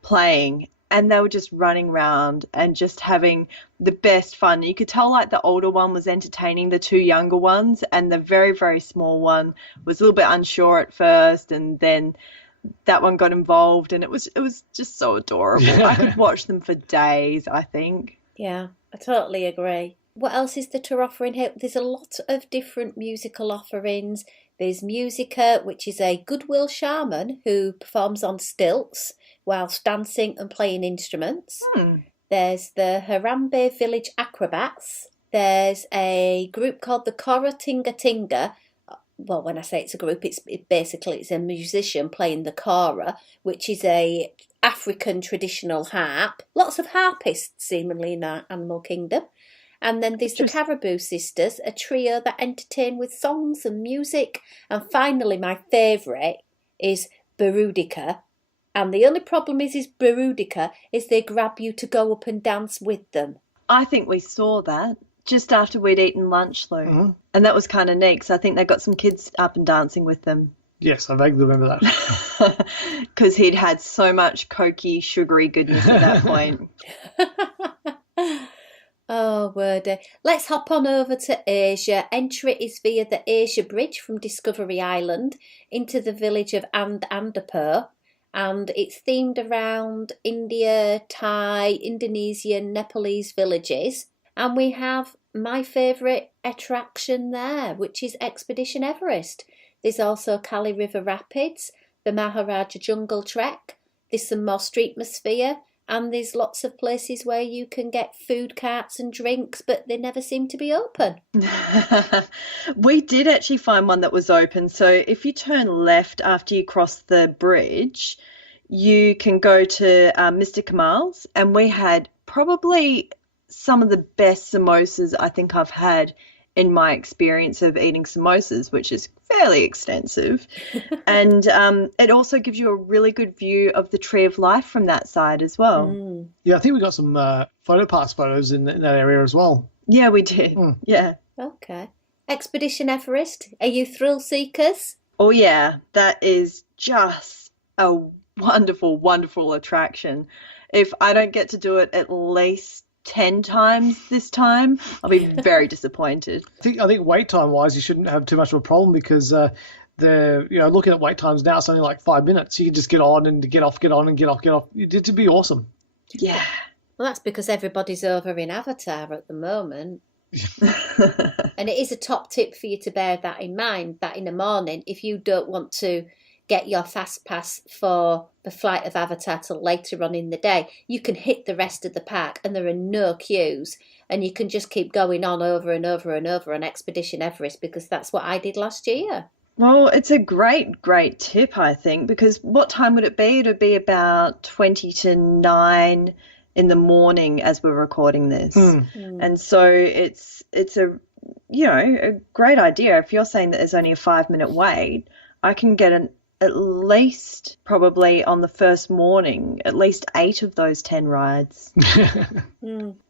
playing. And they were just running around and just having the best fun. You could tell like the older one was entertaining the two younger ones, and the very, very small one was a little bit unsure at first, and then that one got involved, and it was just so adorable. Yeah. I could watch them for days, I think. Yeah, I totally agree. What else is there to offer in here? There's a lot of different musical offerings. There's Musica, which is a goodwill shaman who performs on stilts whilst dancing and playing instruments. There's the Harambe Village Acrobats. There's a group called the Kora Tinga Tinga. Well, when I say it's a group, it's a musician playing the kora, which is a African traditional harp. Lots of harpists, seemingly, in our Animal Kingdom. And then there's the Caribou Sisters, a trio that entertain with songs and music. And finally, my favourite is Burudika. And the only problem is Burudika is they grab you to go up and dance with them. I think we saw that just after we'd eaten lunch, though. Mm-hmm. And that was kind of neat, because I think they got some kids up and dancing with them. Yes, I vaguely remember that. Because he'd had so much cokey, sugary goodness at that point. Oh, wordy. Let's hop on over to Asia. Entry is via the Asia Bridge from Discovery Island into the village of Andapur. And it's themed around India, Thai, Indonesian, Nepalese villages. And we have my favourite attraction there, which is Expedition Everest. There's also Kali River Rapids, the Maharaja Jungle Trek. There's some more streetmosphere. And there's lots of places where you can get food carts and drinks, but they never seem to be open. We did actually find one that was open. So if you turn left after you cross the bridge, you can go to Mr. Kamal's. And we had probably some of the best samosas I think I've had in my experience of eating samosas, which is fairly extensive. And it also gives you a really good view of the Tree of Life from that side as well. Yeah, I think we got some photo pass photos in that area as well. Yeah, we did. Yeah. Okay. Expedition Everest, are you thrill seekers? Oh, yeah. That is just a wonderful, wonderful attraction. If I don't get to do it at least 10 times this time, I'll be very disappointed. I think wait time wise, you shouldn't have too much of a problem because looking at wait times now, it's only like 5 minutes. You can just get on and get off, get on and get off, get off. It'd be awesome. Yeah. Well, that's because everybody's over in Avatar at the moment. And it is a top tip for you to bear that in mind, that in the morning, if you don't want to get your fast pass for the flight of Avatar till later on in the day, you can hit the rest of the park and there are no queues, and you can just keep going on over and over and over on Expedition Everest, because that's what I did last year. Well, it's a great, great tip, I think, because what time would it be? It would be about 20 to 9 in the morning as we're recording this. And so it's a great idea. If you're saying that there's only a 5-minute wait, I can get at least probably on the first morning, at least 8 of those 10 rides.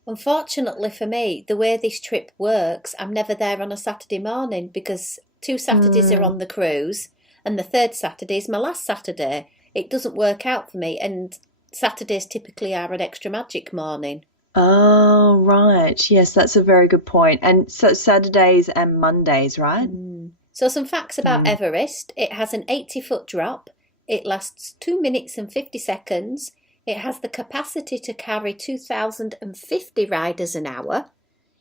Unfortunately for me, the way this trip works, I'm never there on a Saturday morning because 2 Saturdays are on the cruise and the third Saturday is my last Saturday. It doesn't work out for me, and Saturdays typically are an extra magic morning. Oh, right. Yes, that's a very good point. And so Saturdays and Mondays, right? So some facts about Everest. It has an 80-foot drop. It lasts 2 minutes and 50 seconds. It has the capacity to carry 2,050 riders an hour.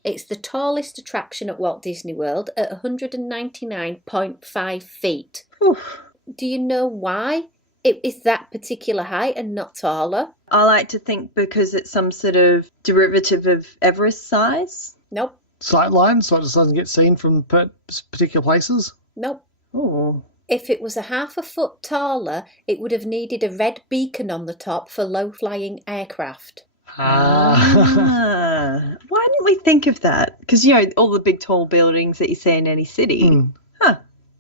It's the tallest attraction at Walt Disney World at 199.5 feet. Oof. Do you know why it is that particular height and not taller? I like to think because it's some sort of derivative of Everest size. Nope. Sight lines, so it just doesn't get seen from particular places? Nope. Oh. If it was a half a foot taller, it would have needed a red beacon on the top for low-flying aircraft. Why didn't we think of that? Because, all the big tall buildings that you see in any city.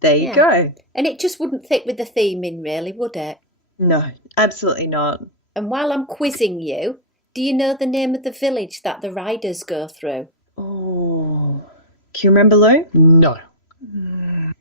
There you go. And it just wouldn't fit with the theming, really, would it? No, absolutely not. And while I'm quizzing you, do you know the name of the village that the riders go through? Oh. Can you remember, Lou? No.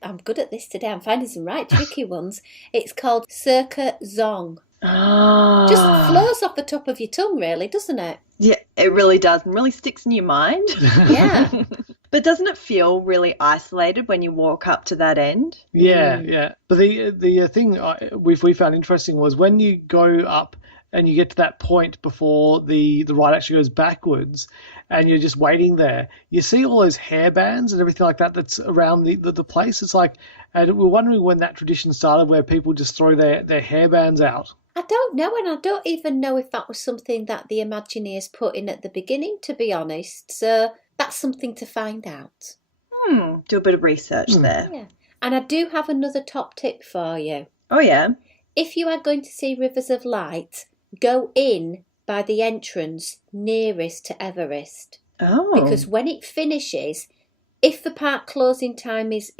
I'm good at this today. I'm finding some right tricky ones. It's called Circa Zong. Just flows off the top of your tongue, really, doesn't it? Yeah, it really does, and really sticks in your mind. Yeah. But doesn't it feel really isolated when you walk up to that end? Yeah. But the thing we found interesting was when you go up and you get to that point before the ride actually goes backwards and you're just waiting there, you see all those hairbands and everything like that that's around the place. It's like, and we're wondering when that tradition started where people just throw their hairbands out. I don't know, and I don't even know if that was something that the Imagineers put in at the beginning, to be honest. So that's something to find out. Do a bit of research there. Yeah. And I do have another top tip for you. Oh, yeah? If you are going to see Rivers of Light, go in by the entrance nearest to Everest. Oh. Because when it finishes, if the park closing time is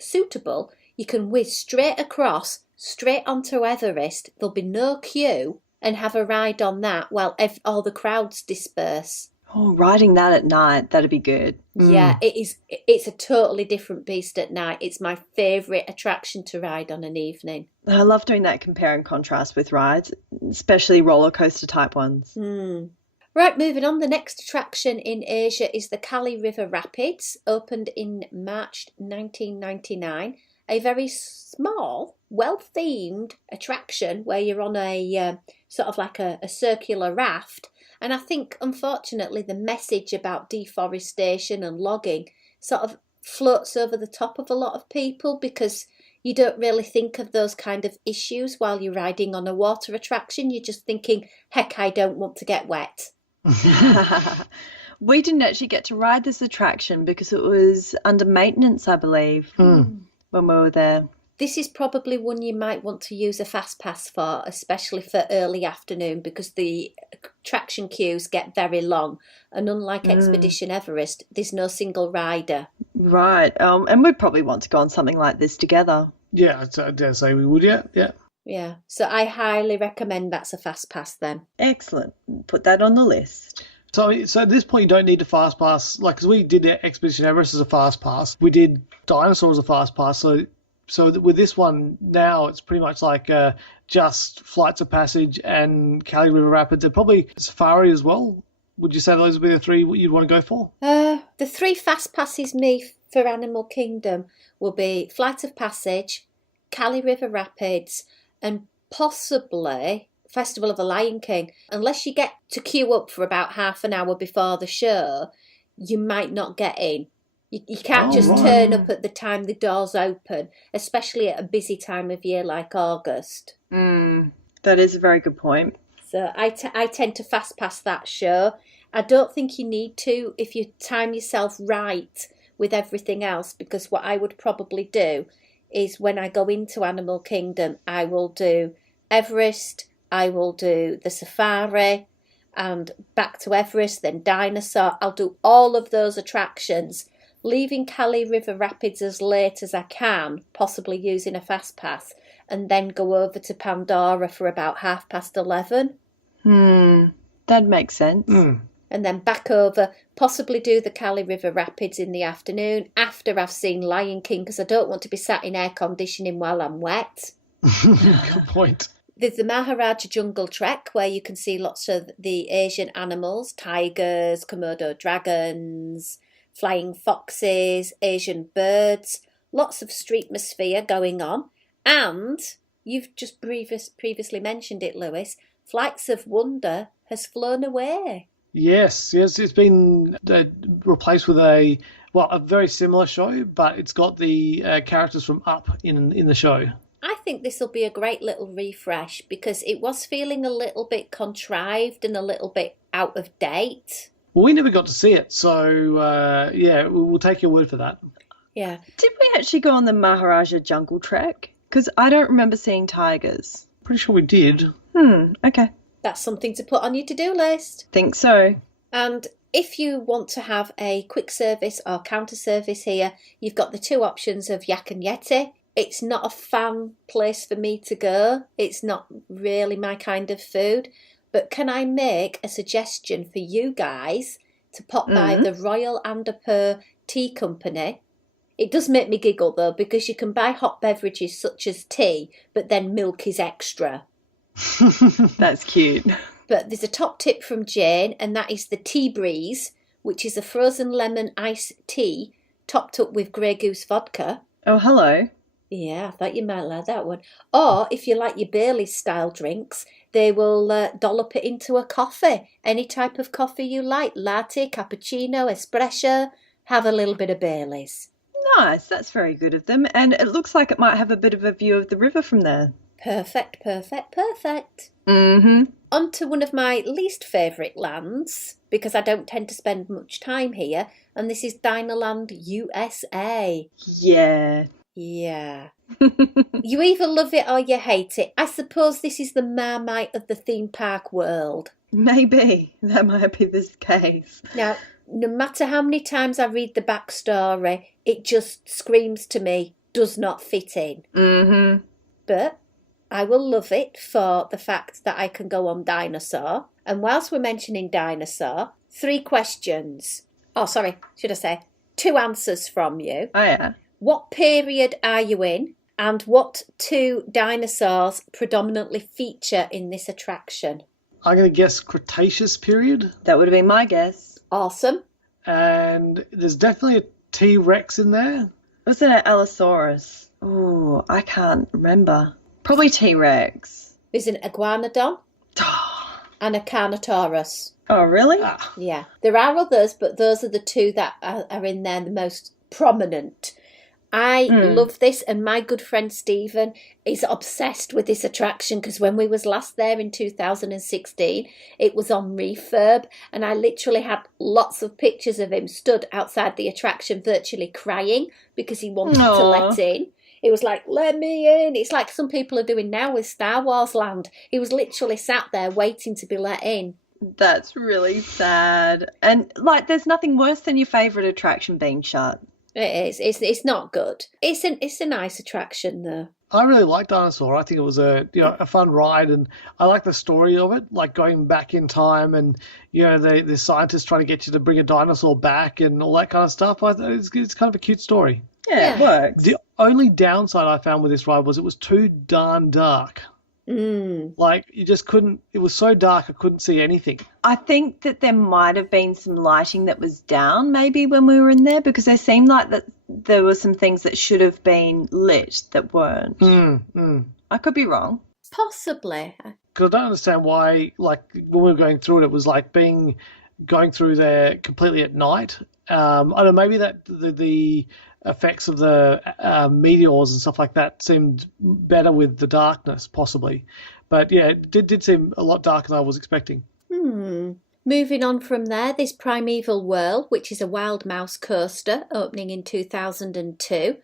suitable, you can whiz straight across, straight onto Everest. There'll be no queue, and have a ride on that while all the crowds disperse. Oh, riding that at night, that'd be good. Yeah, it is. It's a totally different beast at night. It's my favourite attraction to ride on an evening. I love doing that compare and contrast with rides, especially roller coaster type ones. Right, moving on. The next attraction in Asia is the Kali River Rapids, opened in March 1999. A very small, well-themed attraction where you're on a sort of like a circular raft. And I think, unfortunately, the message about deforestation and logging sort of floats over the top of a lot of people because you don't really think of those kind of issues while you're riding on a water attraction. You're just thinking, heck, I don't want to get wet. We didn't actually get to ride this attraction because it was under maintenance, I believe, when we were there. This is probably one you might want to use a fast pass for, especially for early afternoon, because the attraction queues get very long. And unlike Expedition Everest, there's no single rider. Right. And we'd probably want to go on something like this together. Yeah, I dare say we would, yeah. Yeah, so I highly recommend that's a fast pass then. Excellent. Put that on the list. So at this point, you don't need a fast pass, like, because we did Expedition Everest as a fast pass. We did Dinosaur as a fast pass, so with this one now, it's pretty much like just Flights of Passage and Kali River Rapids, and probably Safari as well. Would you say those would be the three you'd want to go for? The 3 fast passes for Animal Kingdom will be Flight of Passage, Kali River Rapids, and possibly Festival of the Lion King. Unless you get to queue up for about half an hour before the show, you might not get in. You can't just turn up at the time the doors open, especially at a busy time of year like August. That is a very good point. So I tend to fast pass that show. I don't think you need to if you time yourself right with everything else, because what I would probably do is when I go into Animal Kingdom, I will do Everest, I will do the Safari, and back to Everest, then Dinosaur. I'll do all of those attractions, leaving Kali River Rapids as late as I can, possibly using a fast pass, and then go over to Pandora for about 11:30. That makes sense. And then back over, possibly do the Kali River Rapids in the afternoon after I've seen Lion King, because I don't want to be sat in air conditioning while I'm wet. Good point. There's the Maharaja Jungle Trek, where you can see lots of the Asian animals, tigers, Komodo dragons, flying foxes, Asian birds, lots of streetmosphere going on. And you've just previously mentioned it, Lewis, Flights of Wonder has flown away. Yes, it's been replaced with a very similar show, but it's got the characters from Up in the show. I think this will be a great little refresh, because it was feeling a little bit contrived and a little bit out of date. Well, we never got to see it, so we'll take your word for that. Yeah. Did we actually go on the Maharaja Jungle Trek? Because I don't remember seeing tigers. Pretty sure we did. Okay. That's something to put on your to-do list. Think so. And if you want to have a quick service or counter service here, you've got the 2 options of Yak and Yeti. It's not a fan place for me to go. It's not really my kind of food. But can I make a suggestion for you guys to pop by the Royal Andapur Tea Company? It does make me giggle, though, because you can buy hot beverages such as tea, but then milk is extra. That's cute. But there's a top tip from Jane, and that is the Tea Breeze, which is a frozen lemon iced tea topped up with Grey Goose vodka. Oh, hello. Yeah, I thought you might like that one. Or, if you like your Baileys style drinks, they will dollop it into a coffee. Any type of coffee you like, latte, cappuccino, espresso, have a little bit of Baileys. Nice, that's very good of them. And it looks like it might have a bit of a view of the river from there. Perfect. Mm-hmm. On to one of my least favourite lands, because I don't tend to spend much time here, and this is Dinoland USA. Yeah. Yeah. You either love it or you hate it. I suppose this is the Marmite of the theme park world. Maybe. That might be this case. Now, no matter how many times I read the backstory, it just screams to me, does not fit in. Mm-hmm. But I will love it for the fact that I can go on Dinosaur. And whilst we're mentioning Dinosaur, 3 questions. Oh, sorry, should I say 2 answers from you. Oh, yeah. What period are you in? And what 2 dinosaurs predominantly feature in this attraction? I'm going to guess Cretaceous period. That would have been my guess. Awesome. And there's definitely a T-Rex in there. Wasn't it Allosaurus? Oh, I can't remember. Probably T-Rex. There's an Iguanodon and a Carnotaurus. Oh, really? Yeah. There are others, but those are the 2 that are in there, the most prominent. I love this, and my good friend Stephen is obsessed with this attraction, because when we was last there in 2016, it was on refurb, and I literally had lots of pictures of him stood outside the attraction virtually crying because he wanted to let in. He was like, let me in. It's like some people are doing now with Star Wars Land. He was literally sat there waiting to be let in. That's really sad. And like, there's nothing worse than your favourite attraction being shut. It is. It's not good. It's a nice attraction though. I really liked Dinosaur. I think it was a fun ride, and I like the story of it, like going back in time, and the scientists trying to get you to bring a dinosaur back and all that kind of stuff. It's kind of a cute story. Yeah, it works. The only downside I found with this ride was it was too darn dark. Like, you just couldn't, it was so dark I couldn't see anything. I think that there might have been some lighting that was down maybe when we were in there, because there seemed like that there were some things that should have been lit that weren't. I could be wrong. Possibly. Because I don't understand why, like, when we were going through it, it was like going through there completely at night. I don't know, maybe that the effects of the meteors and stuff like that seemed better with the darkness, possibly. But yeah, it did seem a lot darker than I was expecting. Moving on from there, there's Primeval World, which is a wild mouse coaster opening in 2002.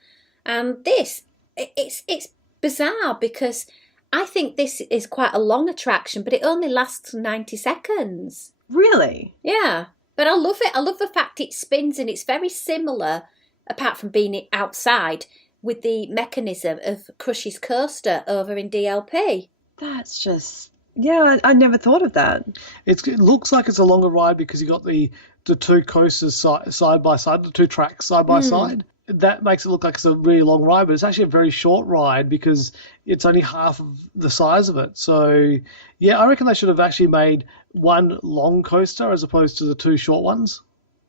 And it's bizarre because I think this is quite a long attraction, but it only lasts 90 seconds. Really? Yeah, but I love it. I love the fact it spins, and it's very similar, apart from being outside, with the mechanism of Crush's coaster over in DLP. That's just... Yeah, I never thought of that. It looks like it's a longer ride because you got the two coasters side by side, the two tracks side by side. That makes it look like it's a really long ride, but it's actually a very short ride because it's only half of the size of it. So, yeah, I reckon they should have actually made one long coaster as opposed to the two short ones.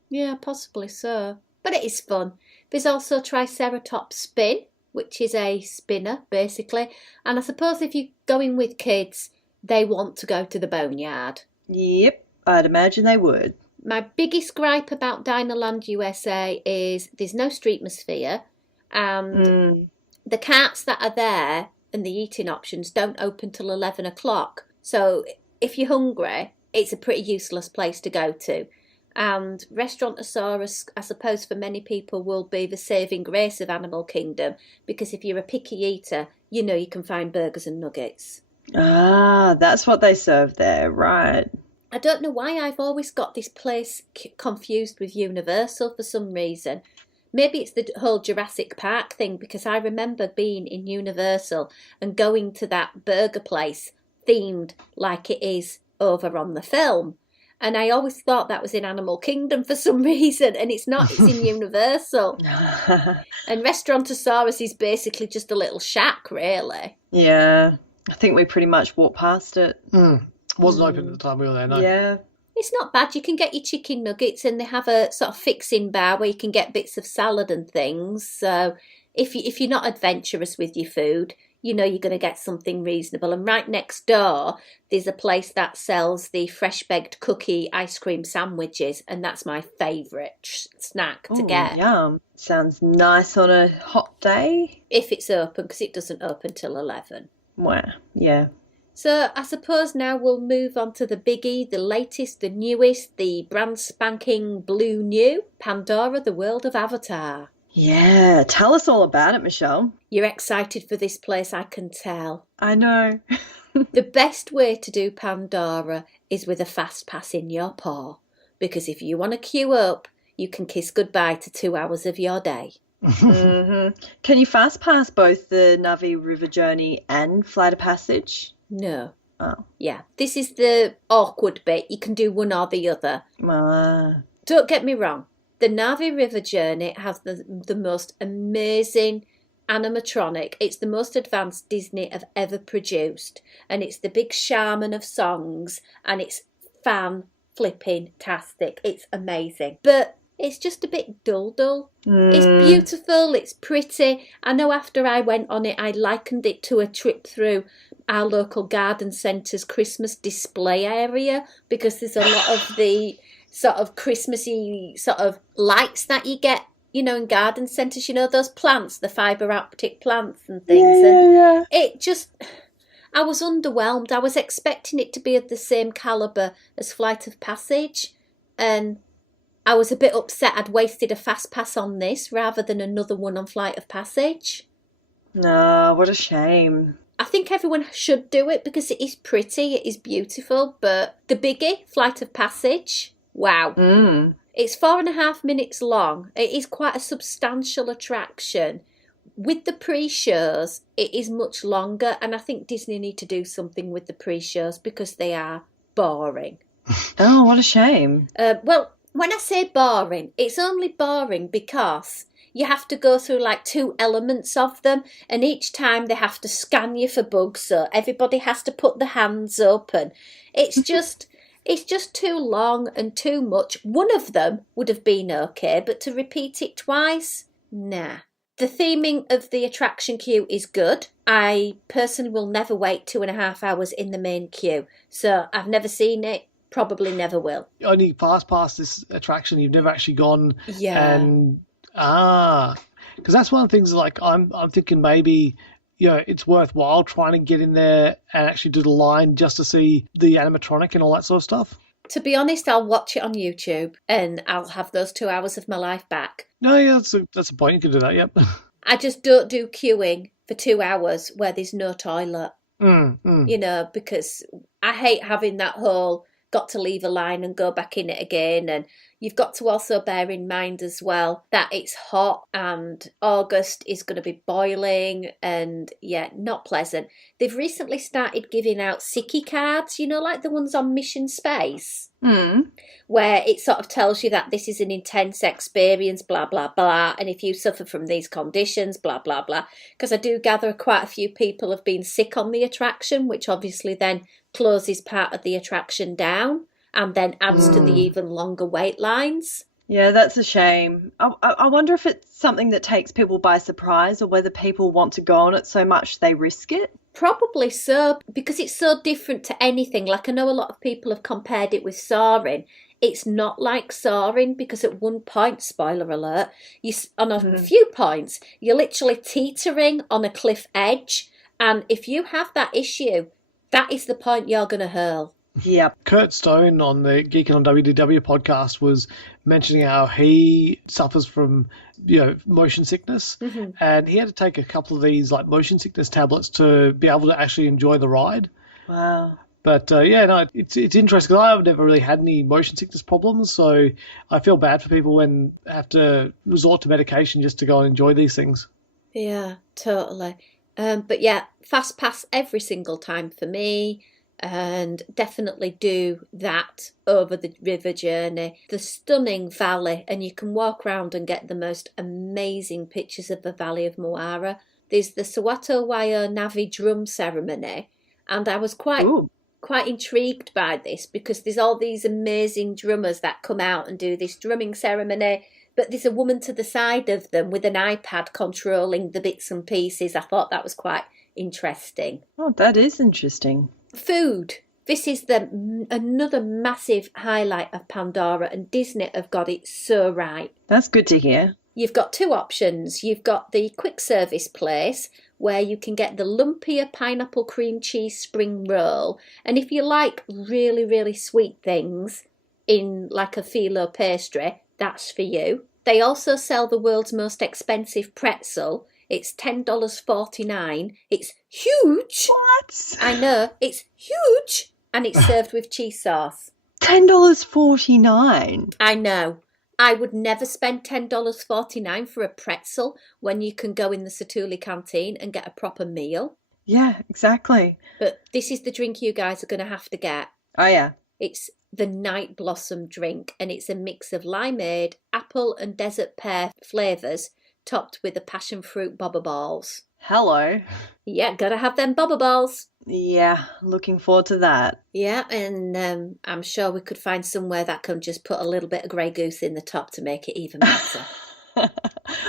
Yeah, possibly so. But it is fun. There's also Triceratops Spin, which is a spinner, basically. And I suppose if you're going with kids, they want to go to the boneyard. Yep, I'd imagine they would. My biggest gripe about Dinoland USA is there's no streetmosphere, and the carts that are there and the eating options don't open till 11 o'clock. So if you're hungry, it's a pretty useless place to go to. And Restaurantosaurus, I suppose for many people, will be the saving grace of Animal Kingdom, because if you're a picky eater, you know you can find burgers and nuggets. Ah, that's what they serve there, right. I don't know why I've always got this place confused with Universal for some reason. Maybe it's the whole Jurassic Park thing, because I remember being in Universal and going to that burger place themed like it is over on the film. And I always thought that was in Animal Kingdom for some reason, and it's not, it's in Universal. And Restaurantosaurus is basically just a little shack, really. Yeah, I think we pretty much walked past it. Wasn't open at the time we were there, no. Yeah. It's not bad. You can get your chicken nuggets, and they have a sort of fixing bar where you can get bits of salad and things. So if you're not adventurous with your food, you know you're going to get something reasonable. And right next door, there's a place that sells the fresh-baked cookie ice cream sandwiches, and that's my favourite snack to get. Yum. Sounds nice on a hot day. If it's open, because it doesn't open till 11. Wow, yeah. So I suppose now we'll move on to the biggie, the latest, the newest, the brand spanking blue new, Pandora, the World of Avatar. Yeah, tell us all about it, Michelle. You're excited for this place, I can tell. I know. The best way to do Pandora is with a fast pass in your paw, because if you want to queue up, you can kiss goodbye to 2 hours of your day. Can you fast pass both the Navi River Journey and Flight of Passage? No. Oh. Yeah, this is the awkward bit. You can do one or the other. Don't get me wrong. The Navi River Journey has the most amazing animatronic. It's the most advanced Disney have ever produced. And it's the big shaman of songs. And it's fan-flipping-tastic. It's amazing. But it's just a bit dull. It's beautiful. It's pretty. I know after I went on it, I likened it to a trip through our local garden centre's Christmas display area, because there's a lot of the sort of Christmassy sort of lights that you get, you know, in garden centres, you know, those plants, the fibre optic plants and things. Yeah. It just, I was underwhelmed. I was expecting it to be of the same calibre as Flight of Passage, and I was a bit upset I'd wasted a fast pass on this rather than another one on Flight of Passage. No, what a shame. I think everyone should do it because it is pretty, it is beautiful, but the biggie, Flight of Passage, wow. It's 4.5 minutes long. It is quite a substantial attraction. With the pre-shows, it is much longer, and I think Disney need to do something with the pre-shows because they are boring. Oh, what a shame. Well, when I say boring, it's only boring because you have to go through like 2 elements of them, and each time they have to scan you for bugs, so everybody has to put their hands up, and it's just too long and too much. One of them would have been okay, but to repeat it twice, nah. The theming of the attraction queue is good. I personally will never wait 2.5 hours in the main queue, so I've never seen it. Probably never will. Only fast past this attraction, you've never actually gone. Yeah. And because that's one of the things. Like I'm thinking maybe it's worthwhile trying to get in there and actually do the line just to see the animatronic and all that sort of stuff. To be honest, I'll watch it on YouTube and I'll have those 2 hours of my life back. No, yeah, that's a point. You can do that. Yep. I just don't do queuing for 2 hours where there's no toilet. Because I hate having that whole got to leave a line and go back in it again. And you've got to also bear in mind as well that it's hot and August is going to be boiling and not pleasant. They've recently started giving out sickie cards, like the ones on Mission Space, where it sort of tells you that this is an intense experience, blah, blah, blah. And if you suffer from these conditions, blah, blah, blah. Because I do gather quite a few people have been sick on the attraction, which obviously then closes part of the attraction down and then adds to the even longer wait lines. Yeah, that's a shame. I wonder if it's something that takes people by surprise or whether people want to go on it so much they risk it. Probably so, because it's so different to anything. Like I know a lot of people have compared it with Soaring. It's not like Soaring because at one point, spoiler alert, on a few points, you're literally teetering on a cliff edge. And if you have that issue, that is the point you're going to hurl. Yeah. Kurt Stone on the Geekin' on WDW podcast was mentioning how he suffers from, motion sickness, and he had to take a couple of these like motion sickness tablets to be able to actually enjoy the ride. Wow. But it's interesting because I've never really had any motion sickness problems, so I feel bad for people when they have to resort to medication just to go and enjoy these things. Yeah, totally. But fast pass every single time for me. And definitely do that over the river journey. The stunning valley, and you can walk around and get the most amazing pictures of the Valley of Moara. There's the Sawato Waio Navi drum ceremony, and I was quite intrigued by this because there's all these amazing drummers that come out and do this drumming ceremony, but there's a woman to the side of them with an iPad controlling the bits and pieces. I thought that was quite interesting. Oh, that is interesting. Food. This is another massive highlight of Pandora, and Disney have got it so right. That's good to hear. You've got 2 options. You've got the quick service place where you can get the lumpier pineapple cream cheese spring roll. And if you like really, really sweet things in like a phyllo pastry, that's for you. They also sell the world's most expensive pretzel. It's $10.49. It's huge. What? I know. It's huge. And it's served with cheese sauce. $10.49. I know. I would never spend $10.49 for a pretzel when you can go in the Satuli canteen and get a proper meal. Yeah, exactly. But this is the drink you guys are going to have to get. Oh, yeah. It's the Night Blossom drink, and it's a mix of limeade, apple and desert pear flavours, topped with the passion fruit bobber balls. Hello. Yeah, gotta have them bobber balls. Yeah, looking forward to that. Yeah, and I'm sure we could find somewhere that can just put a little bit of Grey Goose in the top to make it even better.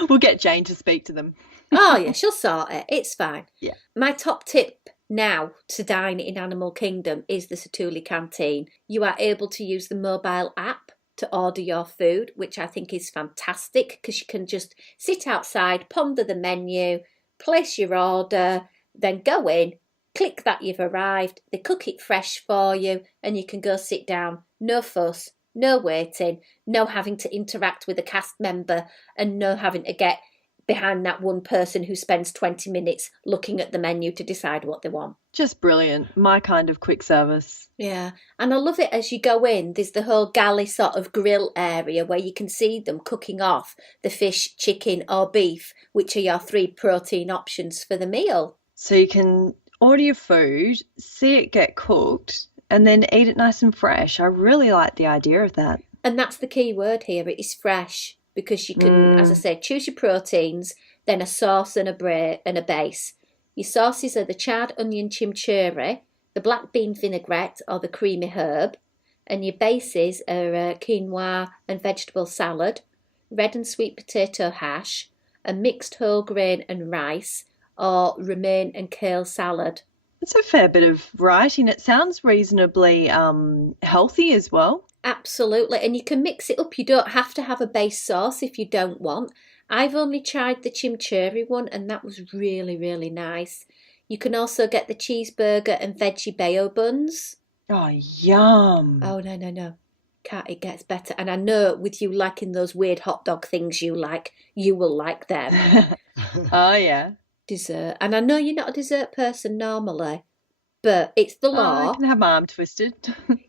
We'll get Jane to speak to them. Oh, yeah, she'll sort it. It's fine. Yeah. My top tip now to dine in Animal Kingdom is the Satuli canteen. You are able to use the mobile app to order your food, which I think is fantastic because you can just sit outside, ponder the menu, place your order, then go in, click that you've arrived, they cook it fresh for you, and you can go sit down. No fuss, no waiting, no having to interact with a cast member, and no having to get behind that one person who spends 20 minutes looking at the menu to decide what they want. Just brilliant. My kind of quick service. Yeah, and I love it as you go in. There's the whole galley sort of grill area where you can see them cooking off the fish, chicken or beef, which are your 3 protein options for the meal. So you can order your food, see it get cooked, and then eat it nice and fresh. I really like the idea of that. And that's the key word here. It is fresh, because you can, as I said, choose your proteins, then a sauce and a base. Your sauces are the charred onion chimichurri, the black bean vinaigrette or the creamy herb, and your bases are quinoa and vegetable salad, red and sweet potato hash, a mixed whole grain and rice, or romaine and kale salad. It's a fair bit of variety, and it sounds reasonably healthy as well. Absolutely, and you can mix it up. You don't have to have a base sauce if you don't want. I've only tried the chimichurri one, and that was really, really nice. You can also get the cheeseburger and veggie bayo buns. Oh, yum. Oh, no. It gets better. And I know with you liking those weird hot dog things you like, you will like them. Oh, yeah. Dessert. And I know you're not a dessert person normally, but it's the law. I can have my arm twisted.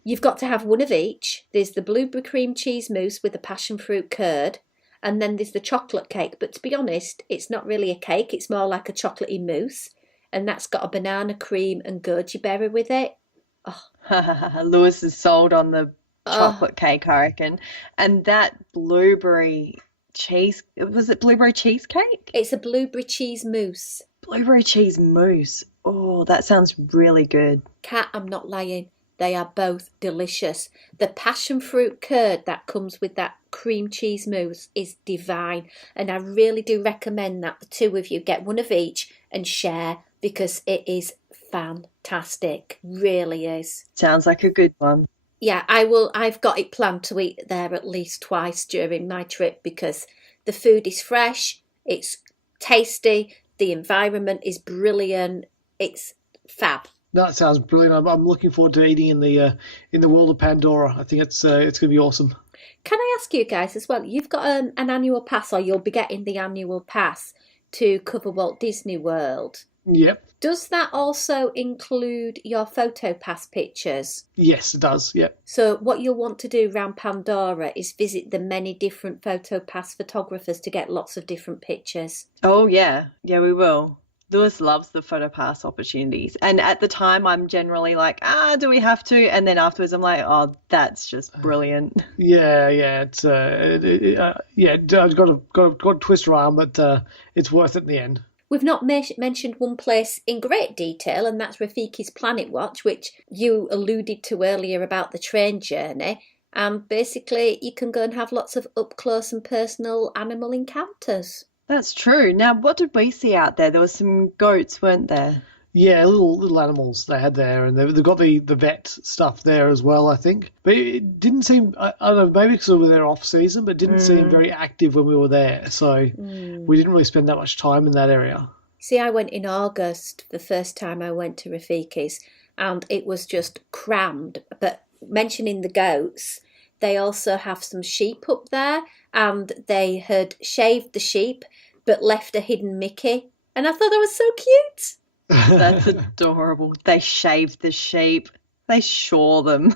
You've got to have one of each. There's the blueberry cream cheese mousse with the passion fruit curd, and then there's the chocolate cake. But to be honest, it's not really a cake. It's more like a chocolatey mousse, and that's got a banana cream and goji berry with it. Oh. Lewis is sold on the chocolate cake, I reckon. And that blueberry cheese, was it blueberry cheesecake? It's a blueberry cheese mousse. Blueberry cheese mousse. Oh, that sounds really good. Kat, I'm not lying. They are both delicious. The passion fruit curd that comes with that cream cheese mousse is divine. And I really do recommend that the two of you get one of each and share, because it is fantastic. Really is. Sounds like a good one. Yeah, I've got it planned to eat there at least twice during my trip, because the food is fresh, it's tasty, the environment is brilliant, it's fab. That sounds brilliant. I'm looking forward to eating in the world of Pandora. I think it's going to be awesome. Can I ask you guys as well? You've got an annual pass, or you'll be getting the annual pass to cover Walt Disney World. Yep. Does that also include your photo pass pictures? Yes, it does. Yep. So what you'll want to do around Pandora is visit the many different photo pass photographers to get lots of different pictures. Oh, yeah. Yeah, we will. Lewis loves the photo pass opportunities. And at the time, I'm generally like, do we have to? And then afterwards, I'm like, oh, that's just brilliant. Yeah. It's I've got to twist her arm, but it's worth it in the end. We've not mentioned one place in great detail, and that's Rafiki's Planet Watch, which you alluded to earlier about the train journey. And basically, you can go and have lots of up-close and personal animal encounters. That's true. Now, what did we see out there? There were some goats, weren't there? Yeah, little animals they had there, and they've got the vet stuff there as well, I think. But it didn't seem, I don't know, maybe because we were there off season, but it didn't seem very active when we were there. So we didn't really spend that much time in that area. See, I went in August, the first time I went to Rafiki's, and it was just crammed. But mentioning the goats, they also have some sheep up there, and they had shaved the sheep but left a hidden Mickey. And I thought that was so cute. That's adorable. They shaved the sheep. They shore them.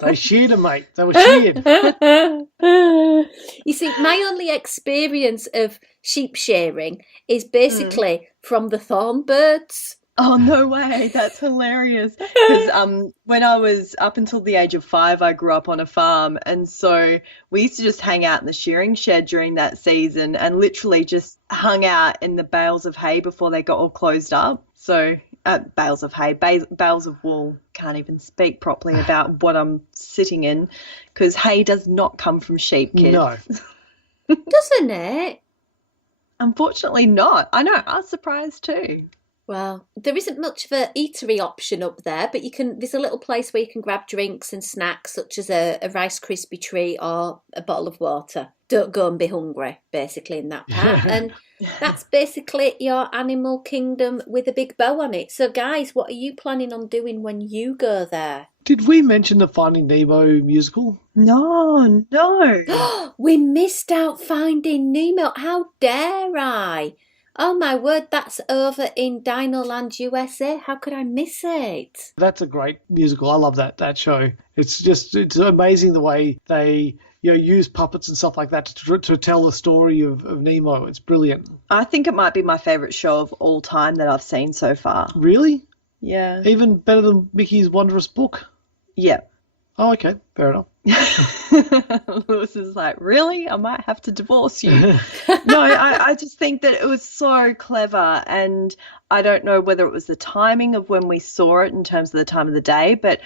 They sheared them, mate. They were sheared. You see, my only experience of sheep shearing is basically from the Thornbirds. Oh, no way. That's hilarious. Because when I was up until the age of 5, I grew up on a farm. And so we used to just hang out in the shearing shed during that season and literally just hung out in the bales of hay before they got all closed up. So bales of hay, bales of wool. Can't even speak properly about what I'm sitting in, because hay does not come from sheep, kids. No. Doesn't it? Unfortunately not. I know. I was surprised too. Well, there isn't much of an eatery option up there, but there's a little place where you can grab drinks and snacks, such as a Rice Krispie treat or a bottle of water. Don't go and be hungry, basically, in that part. And that's basically your animal kingdom with a big bow on it. So, guys, what are you planning on doing when you go there? Did we mention the Finding Nemo musical? No. We missed out Finding Nemo. How dare I? Oh my word, that's over in Dinoland, USA. How could I miss it? That's a great musical. I love that show. It's amazing the way they use puppets and stuff like that to tell the story of Nemo. It's brilliant. I think it might be my favourite show of all time that I've seen so far. Really? Yeah. Even better than Mickey's Wondrous Book? Yeah. Oh, okay. Fair enough. Lewis is like, really? I might have to divorce you. No, I just think that it was so clever, and I don't know whether it was the timing of when we saw it in terms of the time of the day, but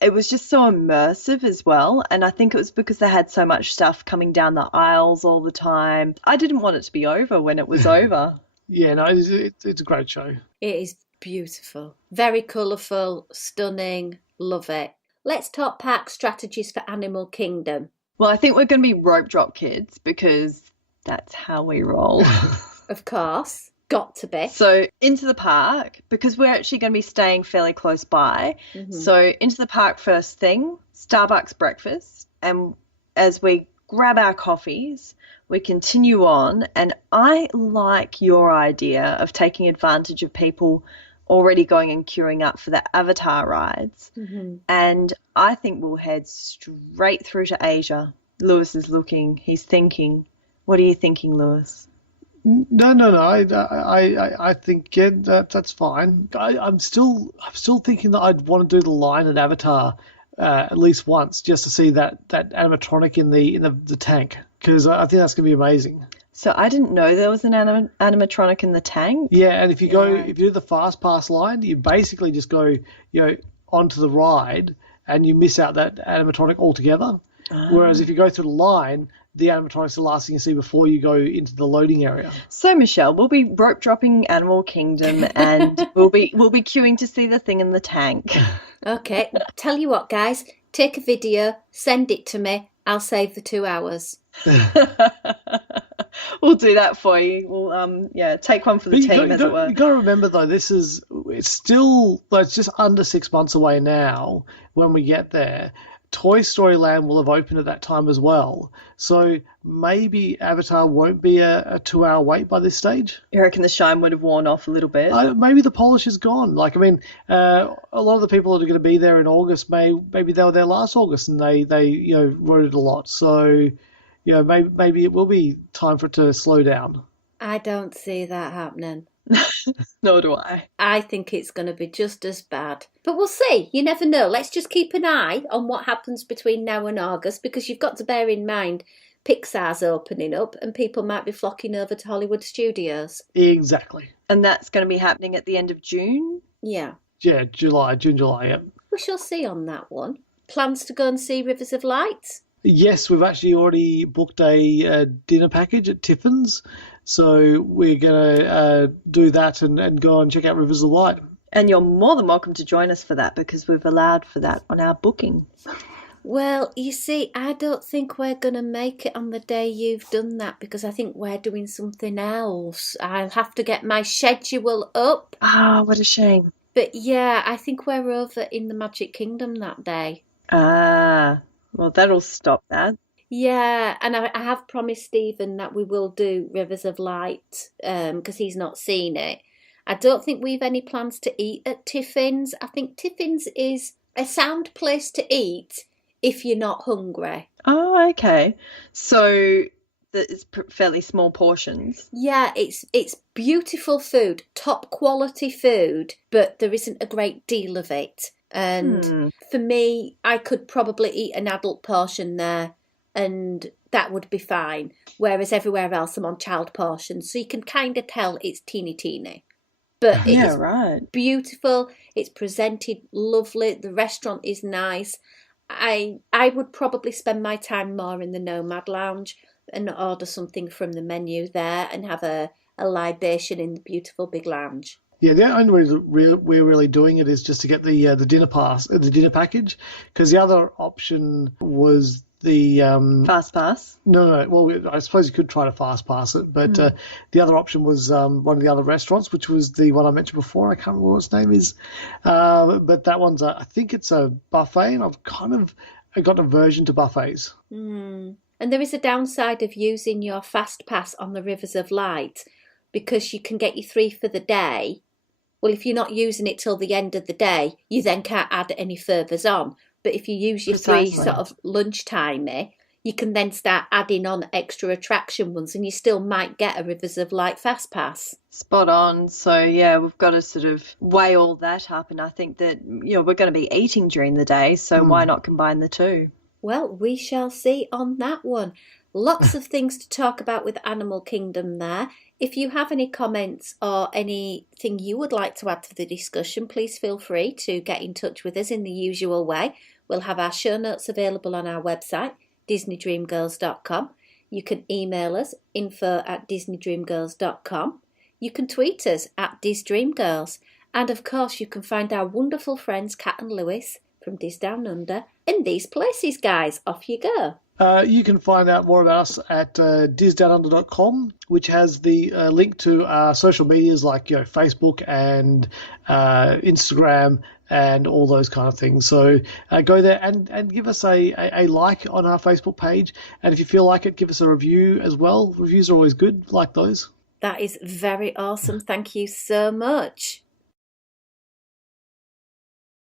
it was just so immersive as well. And I think it was because they had so much stuff coming down the aisles all the time. I didn't want it to be over when it was over. Yeah, no, it's a great show. It is beautiful. Very colourful, stunning. Love it. Let's talk park strategies for Animal Kingdom. Well, I think we're going to be rope drop kids because that's how we roll. Of course. Got to be. So into the park, because we're actually going to be staying fairly close by. Mm-hmm. So into the park first thing, Starbucks breakfast. And as we grab our coffees, we continue on. And I like your idea of taking advantage of people already going and queuing up for the Avatar rides. Mm-hmm. And I think we'll head straight through to Asia. Lewis is looking, he's thinking. What are you thinking, Lewis? No. I think that's fine. I'm still thinking that I'd want to do the line at Avatar at least once just to see that animatronic in the tank, because I think that's gonna be amazing. So I didn't know there was an animatronic in the tank. Yeah, and if you do the fast pass line, you basically just go onto the ride and you miss out that animatronic altogether. Whereas if you go through the line, the animatronic's the last thing you see before you go into the loading area. So Michelle, we'll be rope dropping Animal Kingdom, and we'll be queuing to see the thing in the tank. Okay, tell you what, guys, take a video, send it to me. I'll save the 2 hours. We'll do that for you. We'll take one for the team, as it were. You got to remember though, it's just under 6 months away now. When we get there, Toy Story Land will have opened at that time as well. So maybe Avatar won't be a 2 hour wait by this stage. You reckon the shine would have worn off a little bit? Maybe the polish is gone. Like, I mean, a lot of the people that are going to be there in August, maybe they were there last August and they rode it a lot. So, maybe it will be time for it to slow down. I don't see that happening. Nor do I. I think it's going to be just as bad. But we'll see. You never know. Let's just keep an eye on what happens between now and August, because you've got to bear in mind Pixar's opening up and people might be flocking over to Hollywood studios. Exactly. And that's going to be happening at the end of June? Yeah. Yeah, June, July, yeah. We shall see on that one. Plans to go and see Rivers of Light? Yes, we've actually already booked a dinner package at Tiffin's. So we're going to do that and go and check out Rivers of Light. And you're more than welcome to join us for that, because we've allowed for that on our booking. Well, you see, I don't think we're going to make it on the day you've done that, because I think we're doing something else. I'll have to get my schedule up. Ah, what a shame. But yeah, I think we're over in the Magic Kingdom that day. Ah, well, that'll stop that. Yeah, and I have promised Stephen that we will do Rivers of Light because he's not seen it. I don't think we've any plans to eat at Tiffin's. I think Tiffin's is a sound place to eat if you're not hungry. Oh, okay. So it's fairly small portions. Yeah, it's beautiful food, top quality food, but there isn't a great deal of it. And for me, I could probably eat an adult portion there, and that would be fine. Whereas everywhere else, I'm on child portions, so you can kind of tell it's teeny. But it is right. Beautiful. It's presented lovely. The restaurant is nice. I would probably spend my time more in the Nomad Lounge and order something from the menu there and have a libation in the beautiful big lounge. Yeah, the only reason we're really doing it is just to get the dinner package, because the other option was the Fast pass. no. Well, I suppose you could try to fast pass it, but the other option was one of the other restaurants, which was the one I mentioned before. I can't remember what its name is, but that one's I think it's a buffet, and I got an aversion to buffets. And there is a downside of using your fast pass on the Rivers of Light, because you can get your 3 for the day. Well, if you're not using it till the end of the day, you then can't add any furthers on. But if you use your 3 sort of lunchtime, you can then start adding on extra attraction ones, and you still might get a Rivers of Light fast pass. Spot on. So yeah, we've got to sort of weigh all that up, and I think that we're going to be eating during the day, so why not combine the two? Well, we shall see on that one. Lots of things to talk about with Animal Kingdom there. If you have any comments or anything you would like to add to the discussion, please feel free to get in touch with us in the usual way. We'll have our show notes available on our website, disneydreamgirls.com. You can email us, info@disneydreamgirls.com. You can tweet us @DisDreamGirls. And of course, you can find our wonderful friends Kat and Lewis from Dis Down Under in these places, guys. Off you go. You can find out more about us at disdownunder.com, which has the link to our social medias like Facebook and Instagram and all those kind of things. So go there and give us a like on our Facebook page. And if you feel like it, give us a review as well. Reviews are always good, like those. That is very awesome. Thank you so much.